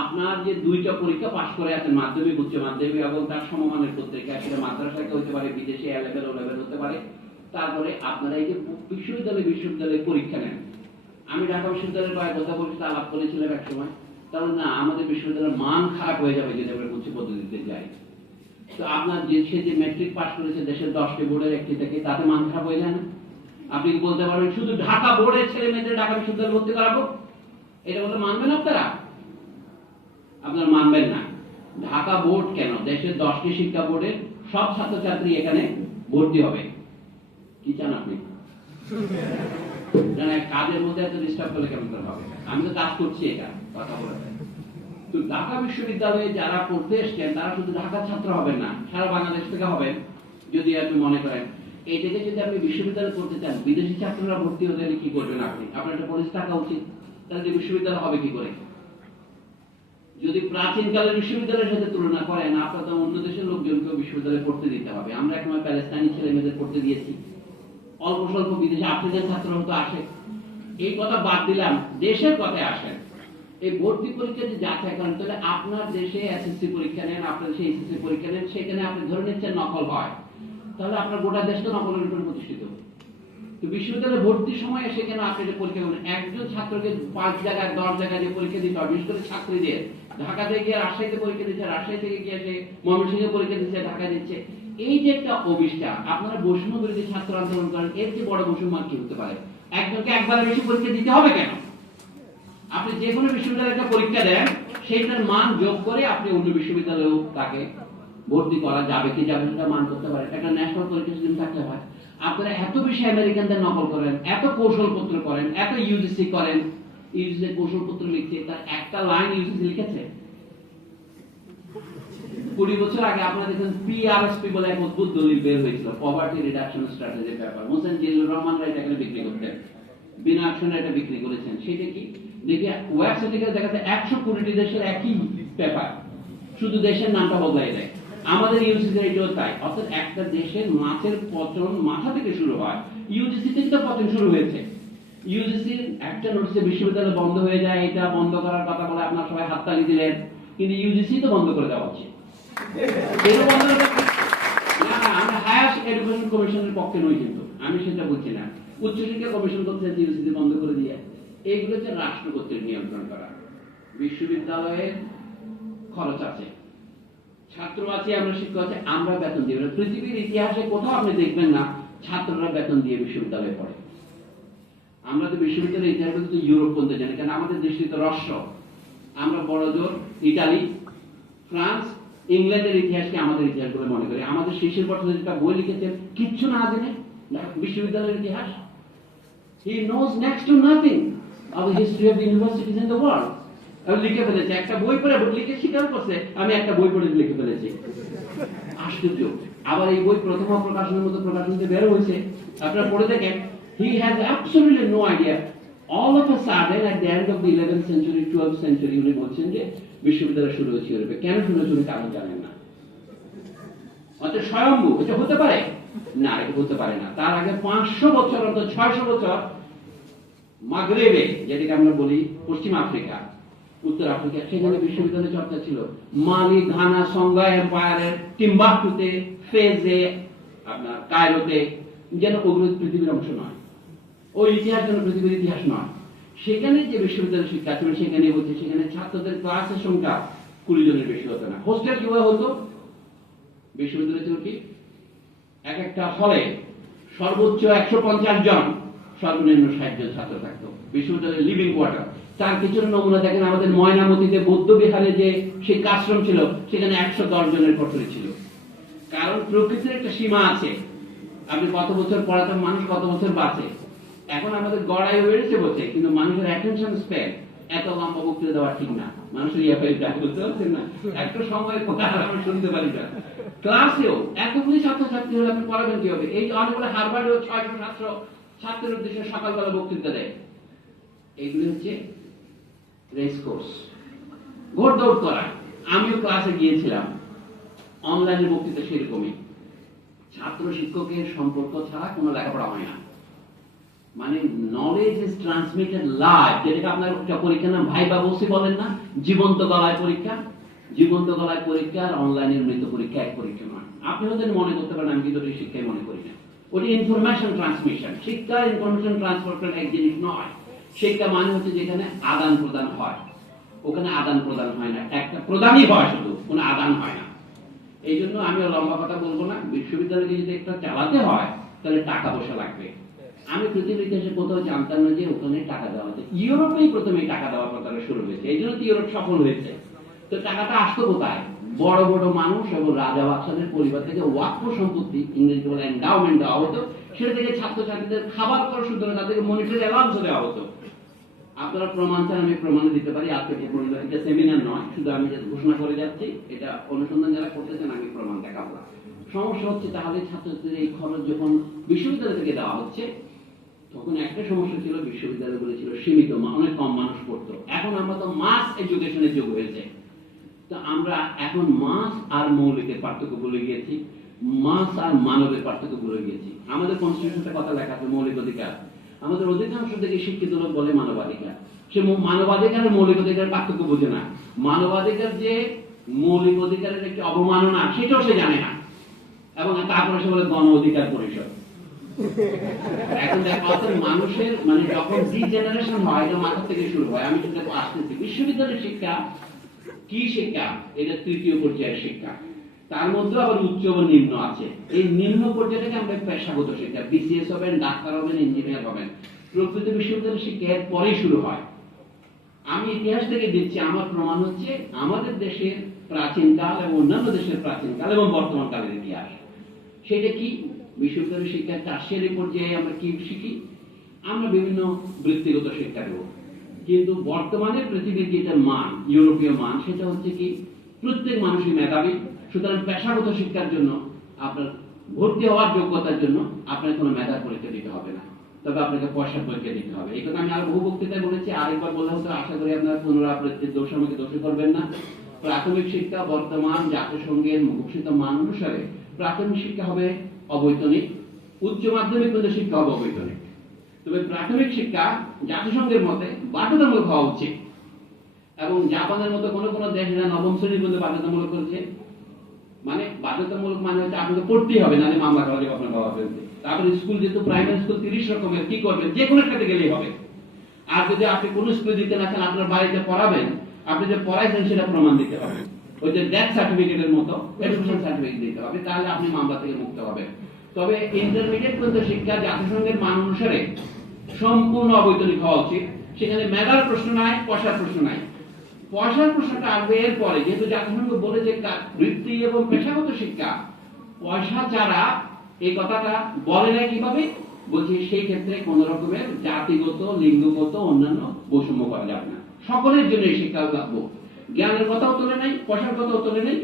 আপনার যে 2টা পরীক্ষা পাশ করে আছেন, মাধ্যমিক, উচ্চ মাধ্যমিক এবং তার সমমানের পত্রিকা, সেটা মাদ্রাসাতে হতে পারে, বিদেশে এ লেভেল ও লেভেল হতে পারে। তারপরে আপনারা এই যে বিশ্ববিদ্যালয়ে পরীক্ষা নেন। আমি ঢাকা বিশ্ববিদ্যালয়ের কয়েক অধ্যাপকের সাথে আলাপ করেছিলাম এক সময়, তাহলে না আমাদের বিশ্ববিদ্যালয়ের মান খারাপ হয়ে যাবে যদি আমরা উচ্চ পদ্ধতিতে যাই। তো আপনার সে যে ম্যাট্রিক পাস করেছে দেশের 10টি বোর্ডের একটি থেকে, তাতে মান খারাপ হয়ে যায় না? আপনি কি বলতে পারবেন শুধু ঢাকা বোর্ডের ছেলে মেয়েদের ঢাকা বিশ্ববিদ্যালয়ে ভর্তি করাবো? এটা বলতে মানবেন আপনারা? আপনারা মানবেন না। ঢাকা বোর্ড কেন, দেশের 10টি শিক্ষা বোর্ডের সব ছাত্রছাত্রী এখানে ভর্তি হবে। কি চান আপনি? কাজের মধ্যে এত ডিস্টার্ব করলে কেমন করে হবে? আমি তো কাজ করছি, এটা কথা বলে। তো ঢাকা বিশ্ববিদ্যালয়ে যারা পড়তে এসছেন তারা শুধু ঢাকার ছাত্র হবেন না, সারা বাংলাদেশ থেকে হবেন। যদি আপনি মনে করেন এইটাকে যদি আপনি বিশ্ববিদ্যালয়ে পড়তে চান, বিদেশি ছাত্ররা ভর্তি হতে গেলে কি করবেন আপনি? আপনার একটা পলিসি থাকা উচিত। তাহলে বিশ্ববিদ্যালয় হবে কি করে? যদি প্রাচীনকালের বিশ্ববিদ্যালয়ের সাথে তুলনা করেন, আপনার তো অন্য দেশের লোকজনকেও বিশ্ববিদ্যালয়ে পড়তে দিতে হবে। আমরা একসময় প্যালেস্তাইনি ছেলে মেয়েদের পড়তে দিয়েছি, অল্প স্বল্প বিদেশে আফ্রিকান ছাত্ররা তো আসে। এই কথা বাদ দিলাম, দেশের কথায় আসেন। এই ভর্তি পরীক্ষা যে যাচাই করেন, তাহলে আপনার দেশে এসএসসি পরীক্ষা নেন, আপনার দেশে এসএসসি পরীক্ষা নেন, সেখানে আপনি ধরে নিচ্ছেন নকল হয়, তাহলে আপনার গোটা দেশ তো নকলের উপর প্রতিষ্ঠিত। তো বিশ্ববিদ্যালয়ে ভর্তির সময় সেখানে আপনি যে পরীক্ষা করেন, একজন ছাত্রকে 5 জায়গায় 10 জায়গায় যে পরীক্ষা দিতে হবে, বিশেষ করে ছাত্রীদের ঢাকা থেকে গিয়ে রাজশাহীতে পরীক্ষা দিচ্ছে, রাজশাহী থেকে গিয়ে সে ময়মনসিংহে পরীক্ষা দিচ্ছে, ঢাকায় দিচ্ছে। এই যে একটা অবিষ্ঠা, আপনারা বৈষম্য বিরোধী ছাত্র আন্দোলন করেন, এর যে বড় বৈষম্য কি হতে পারে? একজনকে একবার বেশি পরীক্ষা দিতে হবে কেন? আপনি যে কোনো বিশ্ববিদ্যালয়ে একটা পরীক্ষা দেন, সেইটার মান যোগ করে আপনি অন্য বিশ্ববিদ্যালয়েও তাকে ভর্তি করা যাবে কি যাবে সেটা মান করতে পারে। একটা ন্যাশনাল পরীক্ষা সিস্টেম থাকতে হয়। আপনারা এত বেশি আমেরিকানদের নকল করেন, এত কৌশলপত্র করেন, এত ইউজিসি করেন, ইউজিসি কৌশলপত্র লিখছে, তার একটা লাইন ইউজিসি লিখেছে? 20 বছর আগে আপনারা দেখেন পিআরএসপি বলে এক অদ্ভুত দলিল বের হয়েছিল, পভার্টি রিডাকশন স্ট্র্যাটেজি পেপার। মোহসেন জিল্লুর রহমান এটা এখানে বিক্রি করতেন, বিনা অ্যাকশনে এটা বিক্রি করেছেন। সেটা কি দেখি ওয়েবসাইটে গেলে দেখা যায় 120 দেশের একই পেপার, শুধু দেশের নামটা বদলাই দেয়। আমাদের ইউজিসির এটাও তাই। অর্থাৎ একটা দেশের মাছের পতন মাথা থেকে শুরু হয়, ইউজিসি থেকে তো পতন শুরু হয়েছে। ইউজিসির একটা নোটিশে বিশ্ববিদ্যালয় বন্ধ হয়ে যায়, এটা বন্ধ করার কথা বলে আপনারা সবাই হাততালি দিলেন, কিন্তু ইউজিসি তো বন্ধ করে দেওয়া উচিত। আমরা হায়ার এডুকেশন কমিশনের পক্ষে নই, কিন্তু আমি সেটা বলছি না। উচ্চশিক্ষা কমিশন করছে ইউজিসি বন্ধ করে দিয়ে, এইগুলো হচ্ছে রাষ্ট্র কর্তৃক নিয়ন্ত্রণ করা। বিশ্ববিদ্যালয়ের খরচ আছে, ছাত্র আছে, আমরা শিক্ষক আছে, আমরা বেতন দিই। পৃথিবীর ইতিহাসে কোথাও আপনি দেখবেন না ছাত্ররা বেতন দিয়ে বিশ্ববিদ্যালয়ে পড়ে। আমরা তো বিশ্ববিদ্যালয়ের ইতিহাস বলতে ইউরোপ পর্যন্ত জানি, কারণ আমাদের দেশটি তো রস্য। আমরা বড় জোর ইটালি, ফ্রান্স, ইংল্যান্ডের ইতিহাসকে আমাদের ইতিহাস বলে মনে করি। আমাদের শিশির ভট্টাচার্য যেটা বই লিখেছেন, কিচ্ছু না জেনে বিশ্ববিদ্যালয়ের ইতিহাস, he knows next to nothing of the history of the universities in the world। লিখে ফেলেছে, একটা বই পড়ে লিখে স্বীকার করছে আমি একটা বই পড়ে লিখে ফেলেছি। আশ্চর্য। আবার এই বই প্রথম প্রকাশনের মতো প্রকাশনীতে বের হয়েছে, আপনারা পড়ে দেখেন, he has absolutely no idea। all of a sudden at the end of the 11th century 12th century উনি বলছেন যে বিশ্ববিদ্যালয় শুরু হয়েছে ইউরোপে। কেন শুরু হয়েছে উনি কারণ জানেন না। অর্থাৎ স্বয়ম্ভু এটা হতে পারে না, এটা হতে পারে না। তার আগে 500 বছর অর্থাৎ 600 বছর মাগরেবে, যেটাকে আমরা বলি পশ্চিম আফ্রিকা, উত্তর আফ্রিকা, সেখানে বিশ্ববিদ্যালয় চর্চা ছিল। মালি, ঘানা, সঙ্গা এম্পায়ারের টিম্বাকটুতে, ফেজে, আপনার কায়রোতে, যেন ওগুলো পৃথিবীর অংশ নয়, ওই ইতিহাস যেন পৃথিবীর ইতিহাস নয়। সেখানে যে বিশ্ববিদ্যালয় শিক্ষা ছিল সেখানে বলছে, সেখানে ছাত্রদের ক্লাসের সংখ্যা 20 জনের বেশি হতো না। হোস্টেল কিভাবে হতো? বিশ্ববিদ্যালয় ছিল কি, এক একটা হলে সর্বোচ্চ 150 জন, সর্বনিম্ন 60 জন ছাত্র থাকতো। বিশ্ববিদ্যালয়ের লিভিং কোয়ার্টার। তার কিছু নমুনা দেখেন, আমাদের ময়নামতিতে বৌদ্ধ বিহারে যে সেই আশ্রম ছিল সেখানে 110 জনের কোঠরি ছিল। কারণ প্রকৃতির একটা সীমা আছে, আপনি কত বছর পড়াতেন, মানুষ কত বছর বাঁচে। এখন আমাদের গড়াই বেড়েছে বলছে, কিন্তু মানুষের অ্যাটেনশন স্প্যান এত লম্বা বক্তৃতা দেওয়া ঠিক না। মানুষের বুঝতে পারছেন না, একটা সময় কথা আমরা শুনতে পারি না। ক্লাসেও এতগুলি ছাত্রছাত্রী হলে আপনি পড়াবেন কি হবে? এই অনেকগুলো হারবার্ডেও 600 ছাত্রের উদ্দেশ্যে সকালবেলা বক্তৃতা দেয়। এইগুলি হচ্ছে রেস কোর্স, ঘোড় দৌড় করা। আমিও ক্লাসে গিয়েছিলাম, অনলাইনে বক্তৃতা সেরকমই। ছাত্র শিক্ষকের সম্পর্ক ছাড়া কোনো লেখাপড়া হয় না। মানে নলেজ ইজ ট্রান্সমিটেড লাইভ, যেটাকে আপনার একটা পরীক্ষার নাম ভাইবা বসে বলেন না, জীবন্ত গলায় পরীক্ষা। জীবন্ত গলায় পরীক্ষা আর অনলাইনের মৃত পরীক্ষা এক পরীক্ষা নয়। আপনি হয়তো মনে করতে পারেন, আমি কিন্তু শিক্ষায় মনে করি না। ওটি ইনফরমেশন ট্রান্সমিশন। শিক্ষা ইনফরমেশন ট্রান্সফার করার এক জিনিস নয়। শিক্ষা মানে হচ্ছে যেখানে আদান প্রদান হয়, ওখানে আদান প্রদান হয় না, একটা প্রদানই হয় শুধু, কোনো আদান হয় না। এই জন্য আমি লম্বা কথা বলবো না। বিশ্ববিদ্যালয়কে যদি একটা চালাতে হয় তাহলে টাকা পয়সা লাগবে। আমি পৃথিবীর ইতিহাসে কোথাও জানতাম না যে ওখানে টাকা দেওয়া হচ্ছে। ইউরোপেই প্রথমে টাকা দেওয়ার কথা শুরু হয়েছে, এই জন্য ইউরোপ সফল হয়েছে। তো টাকাটা আসতো কোথায়? বড় বড় মানুষ এবং রাজা বাদশাদের পরিবার থেকে ওয়াকফ সম্পত্তি, ইংরেজিতে বলে এন্ডাওমেন্ট দেওয়া হতো। সেটা থেকে ছাত্রছাত্রীদের খাবার খরচ শুধু না, তাদেরকে মনিটারি অ্যালাউন্স দেওয়া হতো। আপনারা প্রমাণ চান, আমি প্রমাণে দিতে পারি। আজকে এটা সেমিনার নয়, শুধু আমি ঘোষণা করে যাচ্ছি, এটা অনুসন্ধান যারা করতেছেন আমি প্রমাণ দেখাবো। সমস্যা হচ্ছে তাহলে ছাত্রছাত্রীদের এই খরচ যখন বিশ্ববিদ্যালয় থেকে দেওয়া হচ্ছে, তখন একটা সমস্যা ছিল, বিশ্ববিদ্যালয়গুলো ছিল সীমিত, অনেক কম মানুষ পড়তো। এখন আমরা তো মাস এডুকেশনের যুগ হয়েছে। তো আমরা এখন মাস আর মৌলিকের পার্থক্য ভুলে গিয়েছি, মাস আর মানবের পার্থক্য ভুলে গিয়েছি। আমাদের কনস্টিটিউশনে কথা লেখা আছে মৌলিক অধিকার। আমাদের অধিকাংশ থেকে শিক্ষিত লোক বলে মানবাধিকার। সে মানবাধিকার আর মৌলিক অধিকারের পার্থক্য বোঝে না। মানবাধিকার যে মৌলিক অধিকারের একটি অবমাননা, সেটাও সে জানে না। এবং তারপরে সে বলে গণ অধিকার পরিষদ। এখন দেখেন মানুষের মানে যখন ডিজেনারেশন হয়, এটা মাথা থেকে শুরু হয়। আমি সেটা আসতেছি। বিশ্ববিদ্যালয়ের শিক্ষা কি শিক্ষা? এটা তৃতীয় পর্যায়ের শিক্ষা। তার মধ্যে আবার উচ্চ ও নিম্ন আছে। এই নিম্ন পর্যায়টাকে আমরা পেশাগত শিক্ষা, বিসিএস হবেন, ডাক্তার হবেন, ইঞ্জিনিয়ার হবেন। প্রকৃত বিশ্ববিদ্যালয়ের শিক্ষা এর পরেই শুরু হয়। আমি ইতিহাস থেকে দিচ্ছি, আমার প্রমাণ হচ্ছে আমাদের দেশের প্রাচীনকাল এবং অন্যান্য দেশের প্রাচীনকাল এবং বর্তমান কালের ইতিহাস। সেটা কি? বিশ্ববিদ্যালয় শিক্ষা টারশিয়ারি পর্যায়ে আমরা কি শিখি? আমরা বিভিন্ন বৃত্তিগত শিক্ষা দেব, কিন্তু বর্তমানে পৃথিবীর যেটা মান, ইউরোপীয় মান, সেটা হচ্ছে কি প্রত্যেক মানুষই মেধাবী। সুতরাং পেশাগত শিক্ষার জন্য আপনার ভর্তি হওয়ার যোগ্যতার জন্য আপনার কোনো মেধার পরীক্ষা দিতে হবে না, তবে আপনাকে পয়সার পরীক্ষা দিতে হবে। এই কথা আমি আরো বহু বক্তৃতায় বলেছি, আরেকবার বলা হতো, আশা করি আপনারা পুনরাবৃত্তির দোষ আমাকে দোষী করবেন না। প্রাথমিক শিক্ষা বর্তমান জাতিসংঘের ঘোষিত মান অনুসারে প্রাথমিক শিক্ষা হবে অবৈতনিক, উচ্চ মাধ্যমিক পর্যন্ত শিক্ষা হবে অবৈতনিক। তবে প্রাথমিক শিক্ষা জাতিসংঘের মতে বাধ্যতামূলক হওয়া উচিত, এবং জাপানের মতো কোন কোন দেশ এরা নবম শ্রেণীর মধ্যে বাধ্যতামূলক করেছে। মানে বাধ্যতামূলক মানে হচ্ছে আপনাকে পড়তেই হবে, নাহলে মামলা করা যাবে আপনার বাবা ফেলতে। তারপরে স্কুল, যেহেতু প্রাইমারি স্কুল 30 রকমের, কি করবেন, যে কোনো একটাতে গেলেই হবে। আর যদি আপনি কোন স্কুলে দিতে না চান, আপনার বাড়িতে পড়াবেন, আপনি যে পড়াইছেন সেটা প্রমাণ দিতে হবে, ওই যে ডেথ সার্টিফিকেটের মতো এডুকেশন সার্টিফিকেট দিতে হবে, তাহলে আপনি মামলা থেকে মুক্ত হবেন। তবে ইন্টারমিডিয়েট পর্যন্ত শিক্ষা জাতিসংঘের মান অনুসারে সম্পূর্ণ অবৈতনিক হওয়া উচিত। সেখানে মেধার প্রশ্ন নাই, পয়সার প্রশ্ন নাই। পয়সার প্রশ্নটা আসবে এরপরে, যেহেতু জাতিসংঘ বলেছে বৃত্তি এবং পেশাগত শিক্ষা পয়সা ছাড়া, এই কথাটা বলে না কিভাবে, বলছি সেই ক্ষেত্রে কোন রকমের জাতিগত, লিঙ্গগত, অন্যান্য বৈষম্য করা যাবে না, সকলের জন্য এই শিক্ষা লাগবে। জ্ঞানের কথাও তোলে নাই, পয়সার কথাও তোলে নাই,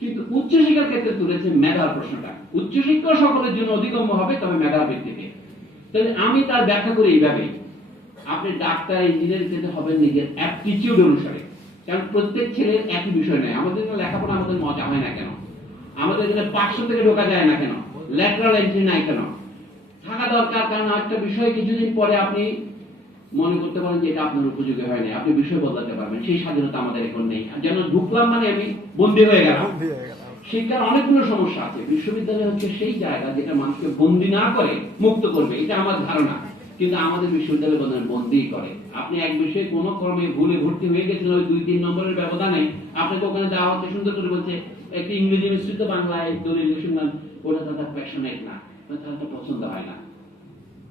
কিন্তু উচ্চশিক্ষার ক্ষেত্রে তুলেছে মেধার প্রশ্নটা। উচ্চশিক্ষা সকলের জন্য অধিগম্য হবে, তবে মেধার ভিত্তিতে। তাহলে আমি তার ব্যাখ্যা করি এইভাবে, আপনি ডাক্তার, ইঞ্জিনিয়ার যেতে হবে নিজের অ্যাপটিটিউড অনুসারে, কারণ প্রত্যেক ছেলের একই বিষয় নেই। আমাদের লেখাপড়া আমাদের মজা হয় না কেন, আমাদের এখানে 500 থেকে ঢোকা যায় না কেন, ল্যাটারাল এন্ট্রি নাই কেন, থাকা দরকার। কারণ একটা বিষয় কিছুদিন পরে আপনি মনে করতে পারেন যে এটা আপনার উপযোগী হয় না, আপনি বিষয় বদলাতে পারবেন, সেই স্বাধীনতা আমাদের এখন নেই। যেন ঢুকলাম মানে আমি বন্দী হয়ে গেলাম। শিক্ষার অনেকগুলো সমস্যা আছে, বিশ্ববিদ্যালয় হচ্ছে সেই জায়গা যেটা মানুষকে বন্দী না করে মুক্ত করবে, এটা আমার ধারণা। কিন্তু আমাদের বিশ্ববিদ্যালয় বন্দী করে। আপনি এক বিষয়ে কোনো ক্রমে ভুলে ভর্তি হয়ে গেছেন, ওই 2-3 নম্বরের ব্যবধানে আপনাকে ওখানে যাওয়া হচ্ছে, সুন্দর করে বলছে একটি ইংরেজি মিশ্রিত বাংলায় দলিল শুনলাম, ওটা তার প্যাশনেট না, তার পছন্দ হয় না।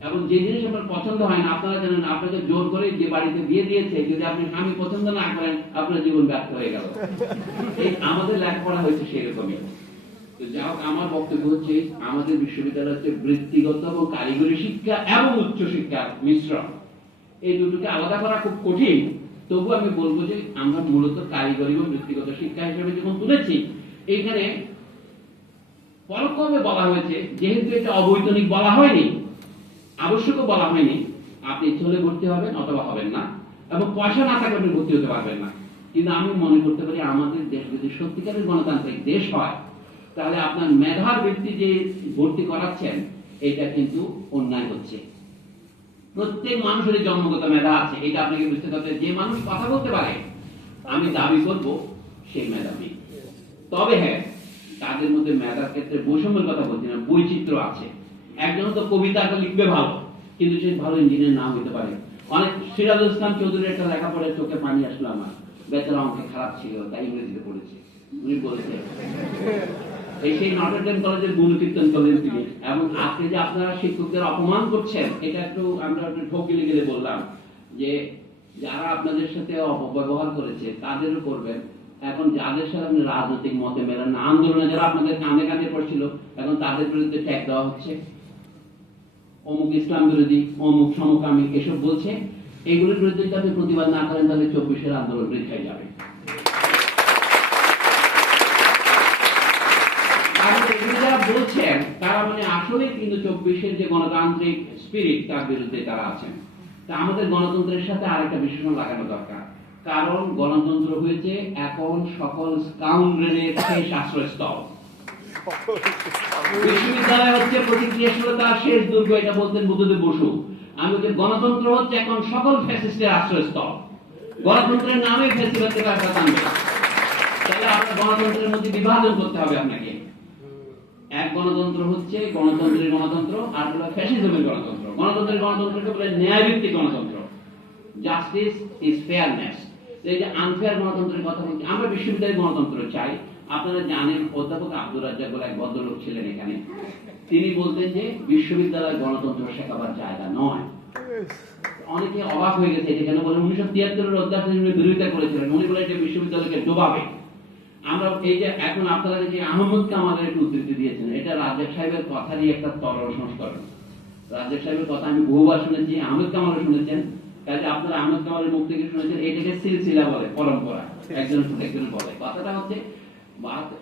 এবং যে জিনিস আপনার পছন্দ হয় না, আপনারা জানেন, আপনাকে জোর করে যে বাড়িতে বিয়ে দিয়েছে, যদি আপনি স্বামী পছন্দ না করেন, আপনার জীবন ব্যর্থ হয়ে গেল। এই আমাদের লেখাপড়া হয়েছে সেরকমই। তো যাই হোক, আমার বক্তব্য হচ্ছে আমাদের বিশ্ববিদ্যালয় হচ্ছে বৃত্তিগত এবং কারিগরি শিক্ষা এবং উচ্চ শিক্ষার মিশ্রণ। এই দুটোকে আলাদা করা খুব কঠিন, তবু আমি বলবো যে আমরা মূলত কারিগরি এবং বৃত্তিগত শিক্ষা হিসেবে যখন তুলেছি, এইখানে পরোক্ষভাবে বলা হয়েছে, যেহেতু এটা অবৈতনিক বলা হয়নি, আবশ্যকও বলা হয়নি, আপনি চলে ভর্তি হবেন অথবা হবেন না, এবং পয়সা না থাকলে আপনি ভর্তি হতে পারবেন না। কিন্তু আমি মনে করতে পারি আমাদের দেশ যদি সত্যিকারের গণতান্ত্রিক দেশ হয়, তাহলে আপনার মেধার ভিত্তি যে ভর্তি করাচ্ছেন, এটা কিন্তু অন্যায় হচ্ছে। প্রত্যেক মানুষের জন্মগত মেধা আছে, এটা আপনাকে বুঝতে হবে। যে মানুষ কথা বলতে পারে, আমি দাবি করব সেই মেধাবী। তবে হ্যাঁ, তাদের মধ্যে মেধার ক্ষেত্রে বৈষম্যের কথা বলছি না, বৈচিত্র্য আছে। একজন তো কবিতাটা লিখবে ভালো, কিন্তু সে ভালো ইঞ্জিনিয়ার না হতে পারে। অনেক সিরাজুল ইসলাম চৌধুরীর একটা লেখা পড়ে চোখে পানি আসলো আমার, বেচারা অঙ্কে খারাপ ছিল, তাই ইংরেজিতে পড়েছে। উনি বলেছেন এই সেই নটরডেম কলেজের গুণকীর্তন করলেন তিনি। এবং আজকে যে আপনারা শিক্ষকদের অপমান করছেন, এটা একটু আমরা একটু ঠকিলে গেলে বললাম যে যারা আপনাদের সাথে অপব্যবহার করেছে তাদেরও করবেন। এখন যাদের সাথে আপনি রাজনৈতিক মতে মেলান না, আন্দোলনে যারা আপনাদের কাঁধে কাঁধে পড়ছিল, এখন তাদের বিরুদ্ধে ট্যাগ দেওয়া হচ্ছে, অমুক ইসলাম বিরোধী, অমুক সমকামী, এসব বলছে। এগুলোর বিরুদ্ধে যদি আপনি প্রতিবাদ না করেন, তাহলে 24-এর আন্দোলন বৃথায় যাবে। যারা বলছেন তারা মানে আসলে কিন্তু 24-এর যে গণতান্ত্রিক স্পিরিট, তার বিরুদ্ধে তারা আছেন। তা আমাদের গণতন্ত্রের সাথে আরেকটা বিশেষণ লাগানো দরকার, কারণ গণতন্ত্র হয়েছে এখন সকল স্কাউন্ডারের শেষ আশ্রয়স্থল। বিশ্ববিদ্যালয় হচ্ছে প্রতিক্রিয়াশীলতার শেষ দুর্গ, এটা বলতেন বুদ্ধদেব বসু। আমি বলছি গণতন্ত্র হচ্ছে এখন সকল ফ্যাসিস্টের আশ্রয়স্থল। গণতন্ত্রের নামে ফ্যাসিবাদকে রাখা টানবে, তাহলে আপনার গণতন্ত্রের মধ্যে বিভাজন করতে হবে আপনাকে। এক গণতন্ত্র হচ্ছে গণতন্ত্রের গণতন্ত্র, আর হলো ফ্যাসিজমের গণতন্ত্র। গণতন্ত্রের গণতন্ত্রকে বলে ন্যায়ভিত্তিক গণতন্ত্র, জাস্টিস ইজ ফেয়ারনেস। এই যে আনফেয়ার গণতন্ত্রের কথা বলছি, আমরা বিশ্ববিদ্যালয়ের গণতন্ত্র চাই। আপনারা জানেন অধ্যাপক আব্দুর রাজ্জাক বলে এক ভদ্রলোক ছিলেন এখানে, তিনি বলতেন যে বিশ্ববিদ্যালয় গণতন্ত্র শেখাবার জায়গা নয়। অনেকে অবাক হয়ে গেছে, এটা কেন বলেন? 1973-এর অধ্যাদেশ বিরোধিতা করেছিলেন, উনি বলেন যে বিশ্ববিদ্যালয়কে ডোবাবে। আমরা এই যে এখন আপনারা যে আহমদকে আমাদের একটু উদ্ধৃতি দিয়েছেন, এটা রাজ্জাক সাহেবের কথারই একটা তরল সংস্করণ। রাজ্জাক সাহেবের কথা আমি বহুবার শুনেছি, আহমদ কামালও শুনেছেন, কাজে আপনারা আহমদ কামালের মুখ থেকে শুনেছেন। এটাকে সিলসিলা বলে, পরম্পরা, একজনের সাথে একজন বলে। কথাটা হচ্ছে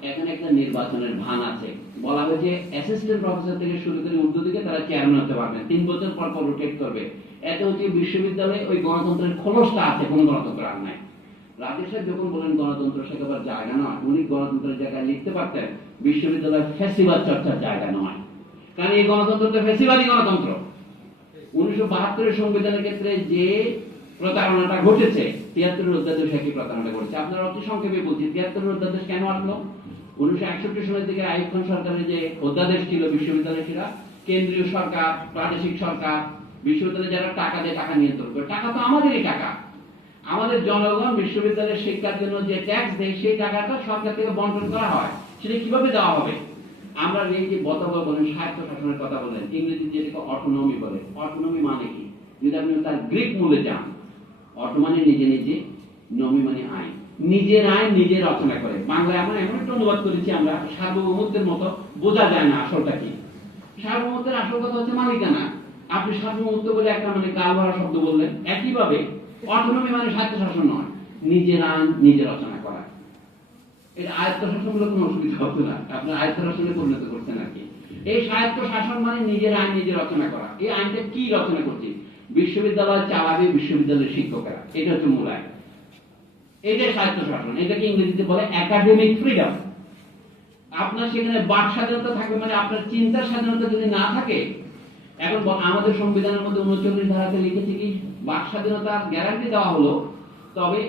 এখানে একটা নির্বাচনের ভান আছে। বলা হয়েছে অ্যাসিস্ট্যান্ট প্রফেসর থেকে শুরু করে উর্দু দিকে তারা চেয়ারম্যান হতে পারবেন, 3 বছর পর পর রোটেট করবে। এত হচ্ছে বিশ্ববিদ্যালয়ে ওই গণতন্ত্রের খোলসটা আছে, কোনো গণতন্ত্র আর নাই। রাজেশ সাহেব যখন বলেন গণতন্ত্র শেখাবার জায়গা নয়, উনি গণতন্ত্রের জায়গায় লিখতে পারতেন বিশ্ববিদ্যালয় ফ্যাসিবাদ চর্চার জায়গা নয়, কারণ এই গণতন্ত্র তো ফ্যাসিবাদী গণতন্ত্র। 1972 সংবিধানের ক্ষেত্রে যে প্রতারণাটা ঘটেছে, 73 অধ্যাদেশ একই প্রতারণা ঘটেছে। আপনারা অতি সংক্ষেপে বলছি 73 অধ্যাদেশ কেন আসলো। 1961 সালের দিকে আইয়ুব খান সরকারের যে অধ্যাদেশ ছিল বিশ্ববিদ্যালয়, সেটা কেন্দ্রীয় সরকার, প্রাদেশিক সরকার বিশ্ববিদ্যালয়ে যারা টাকা দিয়ে টাকা নিয়ন্ত্রণ করে। টাকা তো আমাদেরই টাকা, আমাদের জনগণ বিশ্ববিদ্যালয়ের শিক্ষার জন্য যে ট্যাক্স দেয় সেই টাকাটা সরকার থেকে বন্টন করা হয়। সেটা কিভাবে দেওয়া হবে? আমরা এই যে বক্তব্য বলেন, স্বায়ত্ত শাসনের কথা বলেন, ইংরেজি যেটাকে অটোনমি বলে। অটোনমি মানে কি? যদি আপনি তার গ্রিক মূলে যান, অটো মানে নিজে নিজে, নমি মানে আইন। নিজের আইন নিজে রচনা করে। বাংলায় আমরা এমন একটা অনুবাদ করেছি আমরা, সার্বভৌমত্বের মতো, বোঝা যায় না আসলটা কি। সার্বভৌমত্বের আসল কথা হচ্ছে মালিকানা। আপনি সার্বভৌমত্ব বলে একটা মানে গাল ভরা শব্দ বললেন। একইভাবে অটোনমি মানে স্বায়ত্তশাসন নয়, নিজের আইন নিজে রচনা করা। এটা আয়ত্তশাসনগুলো কোনো অসুবিধা হতো না, আপনার আয়ত্তশাসনে পরিণত করছেন আর কি। এই স্বায়ত্ত শাসন মানে নিজের আইন নিজে রচনা করা। এই আইনটা কি রচনা করছি? বিশ্ববিদ্যালয় চালাবে বিশ্ববিদ্যালয়ের শিক্ষকেরা, এটা হচ্ছে মূল আইন। এটাই স্বায়ত্ত শাসন, এটাকে ইংরেজিতে বলে একাডেমিক ফ্রিডম। আপনার সেখানে বাক স্বাধীনতা থাকবে, মানে আপনার চিন্তার স্বাধীনতা যদি না থাকে। এখন আমাদের সংবিধানের মধ্যে 39 ধারাতে লিখেছে কি, বাক স্বাধীনতার গ্যারান্টি দেওয়া হলো, তবে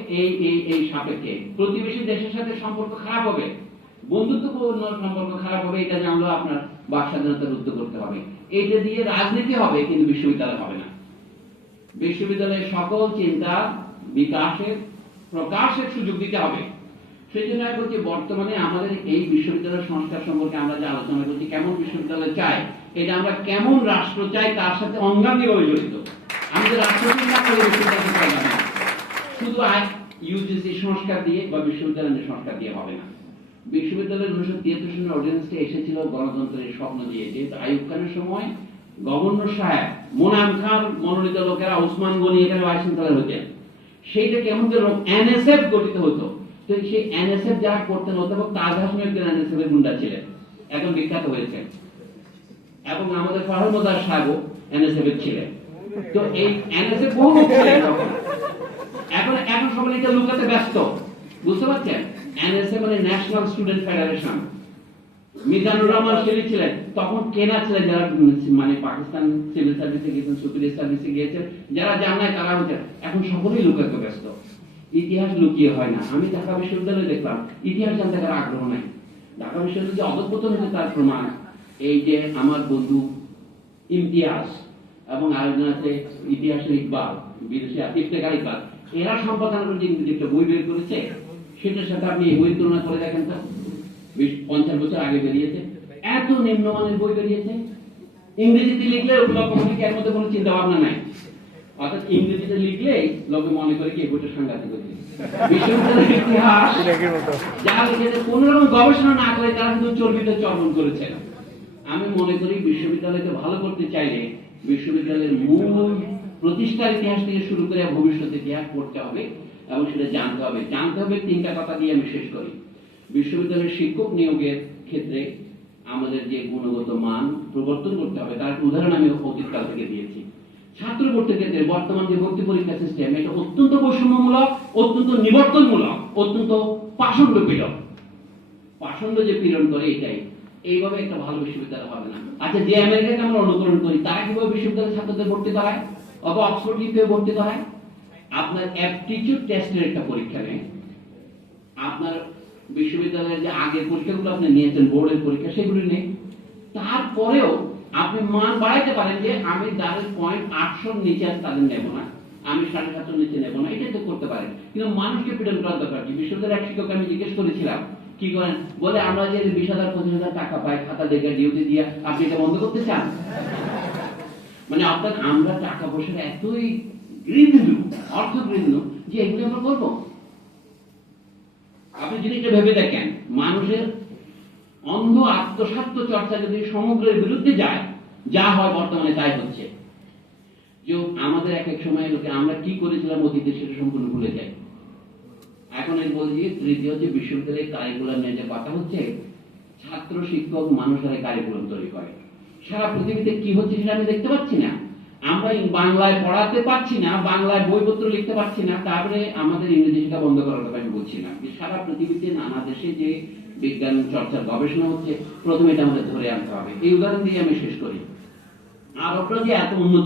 এই সাপেক্ষে প্রতিবেশী দেশের সাথে সম্পর্ক খারাপ হবে, বন্ধুত্বপূর্ণ সম্পর্ক খারাপ হবে, এটা জানলেও আপনার বাক স্বাধীনতা রুদ্ধ করতে হবে। এটা দিয়ে রাজনীতি হবে, কিন্তু বিশ্ববিদ্যালয় হবে না। বিশ্ববিদ্যালয়ের সকল চিন্তা বিকাশের, প্রকাশের সুযোগ দিতে হবে। সেই জন্য আমি বলছি, বর্তমানে আমাদের এই বিশ্ববিদ্যালয়ের সংস্কার সম্পর্কে আমরা যে আলোচনা করছি, কেমন বিশ্ববিদ্যালয় চাই, এটা আমরা কেমন রাষ্ট্র চাই তার সাথে অঙ্গাঙ্গিভাবে জড়িত। আমাদের রাষ্ট্র চিন্তা করে বিশ্ববিদ্যালয় চাই না, শুধু ইউজিসি সংস্কার দিয়ে বা বিশ্ববিদ্যালয়ের সংস্কার দিয়ে হবে না। বিশ্ববিদ্যালয়ের 1973 সালের অর্ডিন্যান্সটা এসেছিল গণতন্ত্রের স্বপ্ন দিয়ে। যেহেতু আইয়ুব খানের সময় গভর্নর সাহেব মোনাম খান মনোনীত লোকেরা, ওসমান গনি এখানে ভাইস চ্যান্সেলর হতেন। সেইটা কেমন যেন এনএসএফ গঠিত হতো। তো সেই এনএসএফ যারা করতেন, অধ্যাপক তাজ হাসমি একজন এনএসএফ এর গুন্ডা ছিলেন, এখন বিখ্যাত হয়েছেন, এবং আমাদের ফারুমদার সাহেবও এনএসএফ এর ছিলেন। তো এই এনএসএফ বহু লোক ছিলেন এখন সবাই এটা লুকাতে ব্যস্ত, বুঝতে পারছেন? এনএসএ মানে national student federation. Mizanur Rahman Sharif ছিলেন, তখন কেনা ছিলেন যারা মানে পাকিস্তান সিভিল সার্ভিসে গিয়েছেন, সুপিরিয়র সার্ভিসে গিয়েছেন, যারা জান নাই তারা হচ্ছেন। এখন সকলেই লুকাতে ব্যস্ত। ইতিহাস লুকিয়ে হয় না। আমি ঢাকা বিশ্ববিদ্যালয়ে দেখলাম ইতিহাস জানতে কারো আগ্রহ নাই। ঢাকা বিশ্ববিদ্যালয়ে যে অধঃপতন হয়েছে তার প্রমাণ এই যে আমার বন্ধু ইমতিয়াজ এবং আরেকজন আছে ইতিহাসের ইকবাল, বিদেশি ইফতেখার ইকবাল, এরা সম্পাদনা করে যে একটা বই বের করেছে, সেটার সাথে আপনি এই বই তুলনা করে দেখেন তো, 50 বছর আগে বেরিয়েছে, এত নিম্নমানের বই বেরিয়েছে। ইংরেজিতে লিখলে লোকমনে এর মধ্যে কোনো চিন্তা ভাবনা নাই, অর্থাৎ ইংরেজিতে লিখলেই লোকে মনে করে কি এই বইটা সাংঘাতিক হয়েছে। বিশ্ববিদ্যালয়ের ইতিহাস যারা লিখেছে কোন রকম গবেষণা না করে তারা কিন্তু চর্বিত চর্বণ করেছে। আমি মনে করি বিশ্ববিদ্যালয়কে ভালো করতে চাইলে বিশ্ববিদ্যালয়ের মূল প্রতিষ্ঠার ইতিহাস থেকে শুরু করে ভবিষ্যতের ইতিহাস পড়তে হবে এবং সেটা জানতে হবে। জানতে হবে 3টা কথা দিয়ে আমি শেষ করি। বিশ্ববিদ্যালয়ের শিক্ষক নিয়োগের ক্ষেত্রে আমাদের যে গুণগত মান প্রবর্তন করতে হবে, তার উদাহরণ আমি অতীতকাল থেকে দিয়েছি। ছাত্র ভর্তির ক্ষেত্রে বর্তমান যে ভর্তি পরীক্ষা সিস্টেম, এটা অত্যন্ত বৈষম্যমূলক, অত্যন্ত নিবর্তনমূলক, অত্যন্ত পাষণ্ড পীড়ন। পাষণ্ড যে পীড়ন করে, এটাই এইভাবে একটা ভালো বিশ্ববিদ্যালয় হবে না। আচ্ছা, যে আমেরিকাকে আমরা অনুকরণ করি, তারা কিভাবে বিশ্ববিদ্যালয়ের ছাত্রদের ভর্তি করায় অথবা অক্সফোর্ড কিভাবে ভর্তি করায়? আপনার অ্যাপটিটিউড টেস্টের একটা পরীক্ষা নেই, আপনার বিশ্ববিদ্যালয়ের যে আগের পরীক্ষাগুলো আপনি নিয়েছেন, বোর্ডের পরীক্ষা, সেগুলি নেই। তারপরেও আপনি মান বাড়াইতে পারেন যে আমি যাদের পয়েন্ট 800 নিচে আছে তাদের নেব না, আমি 750 নিচে নেব না, এটা তো করতে পারেন। কিন্তু মানুষকে পীড়ন করার দরকার কি? বিশ্ববিদ্যালয়ের এক শিক্ষক আমি জিজ্ঞেস করেছিলাম কি করেন, বলে আমরা যে 20,000 25,000 টাকা পাই খাতা দেখে ডিউটি দিয়ে, আপনি এটা বন্ধ করতে চান? মানে আপনার আমরা টাকা পয়সার এতই গৃহীণু, অর্থ গৃহীণু যে এগুলো আমরা করবো। আপনি যদি এটা ভেবে দেখেন মানুষের অন্ধ আত্মস্বার্থ চর্চা যদি সমগ্রের বিরুদ্ধে যায়, যা হয় বর্তমানে তাই হচ্ছে। যে আমাদের এক এক সময় লোকে আমরা কি করেছিলাম অতীতে সেটা সম্পূর্ণ ভুলে যাই। এখন আমি বলছি তৃতীয় যে বিশ্ববিদ্যালয়ের কারিকুলাম নিয়ে যে কথা হচ্ছে, ছাত্র শিক্ষক মানুষের কারিকুলাম তৈরি করে। সারা পৃথিবীতে কি হচ্ছে সেটা আমি দেখতে পাচ্ছি না। আমরা বাংলায় পড়াতে পারছি না, বাংলায় বইপত্র লিখতে পারছি না, তারপরে আমাদের ইংরেজি শেখা বন্ধ করার কথা আমি বলছি না। সারা পৃথিবীতে নানা দেশে যে বিজ্ঞান চর্চার গবেষণা হচ্ছে, প্রথমে এটা আমাদের ধরে আনতে হবে। এই উদাহরণ দিয়ে আমি শেষ করি। আরবরা যে এত উন্নত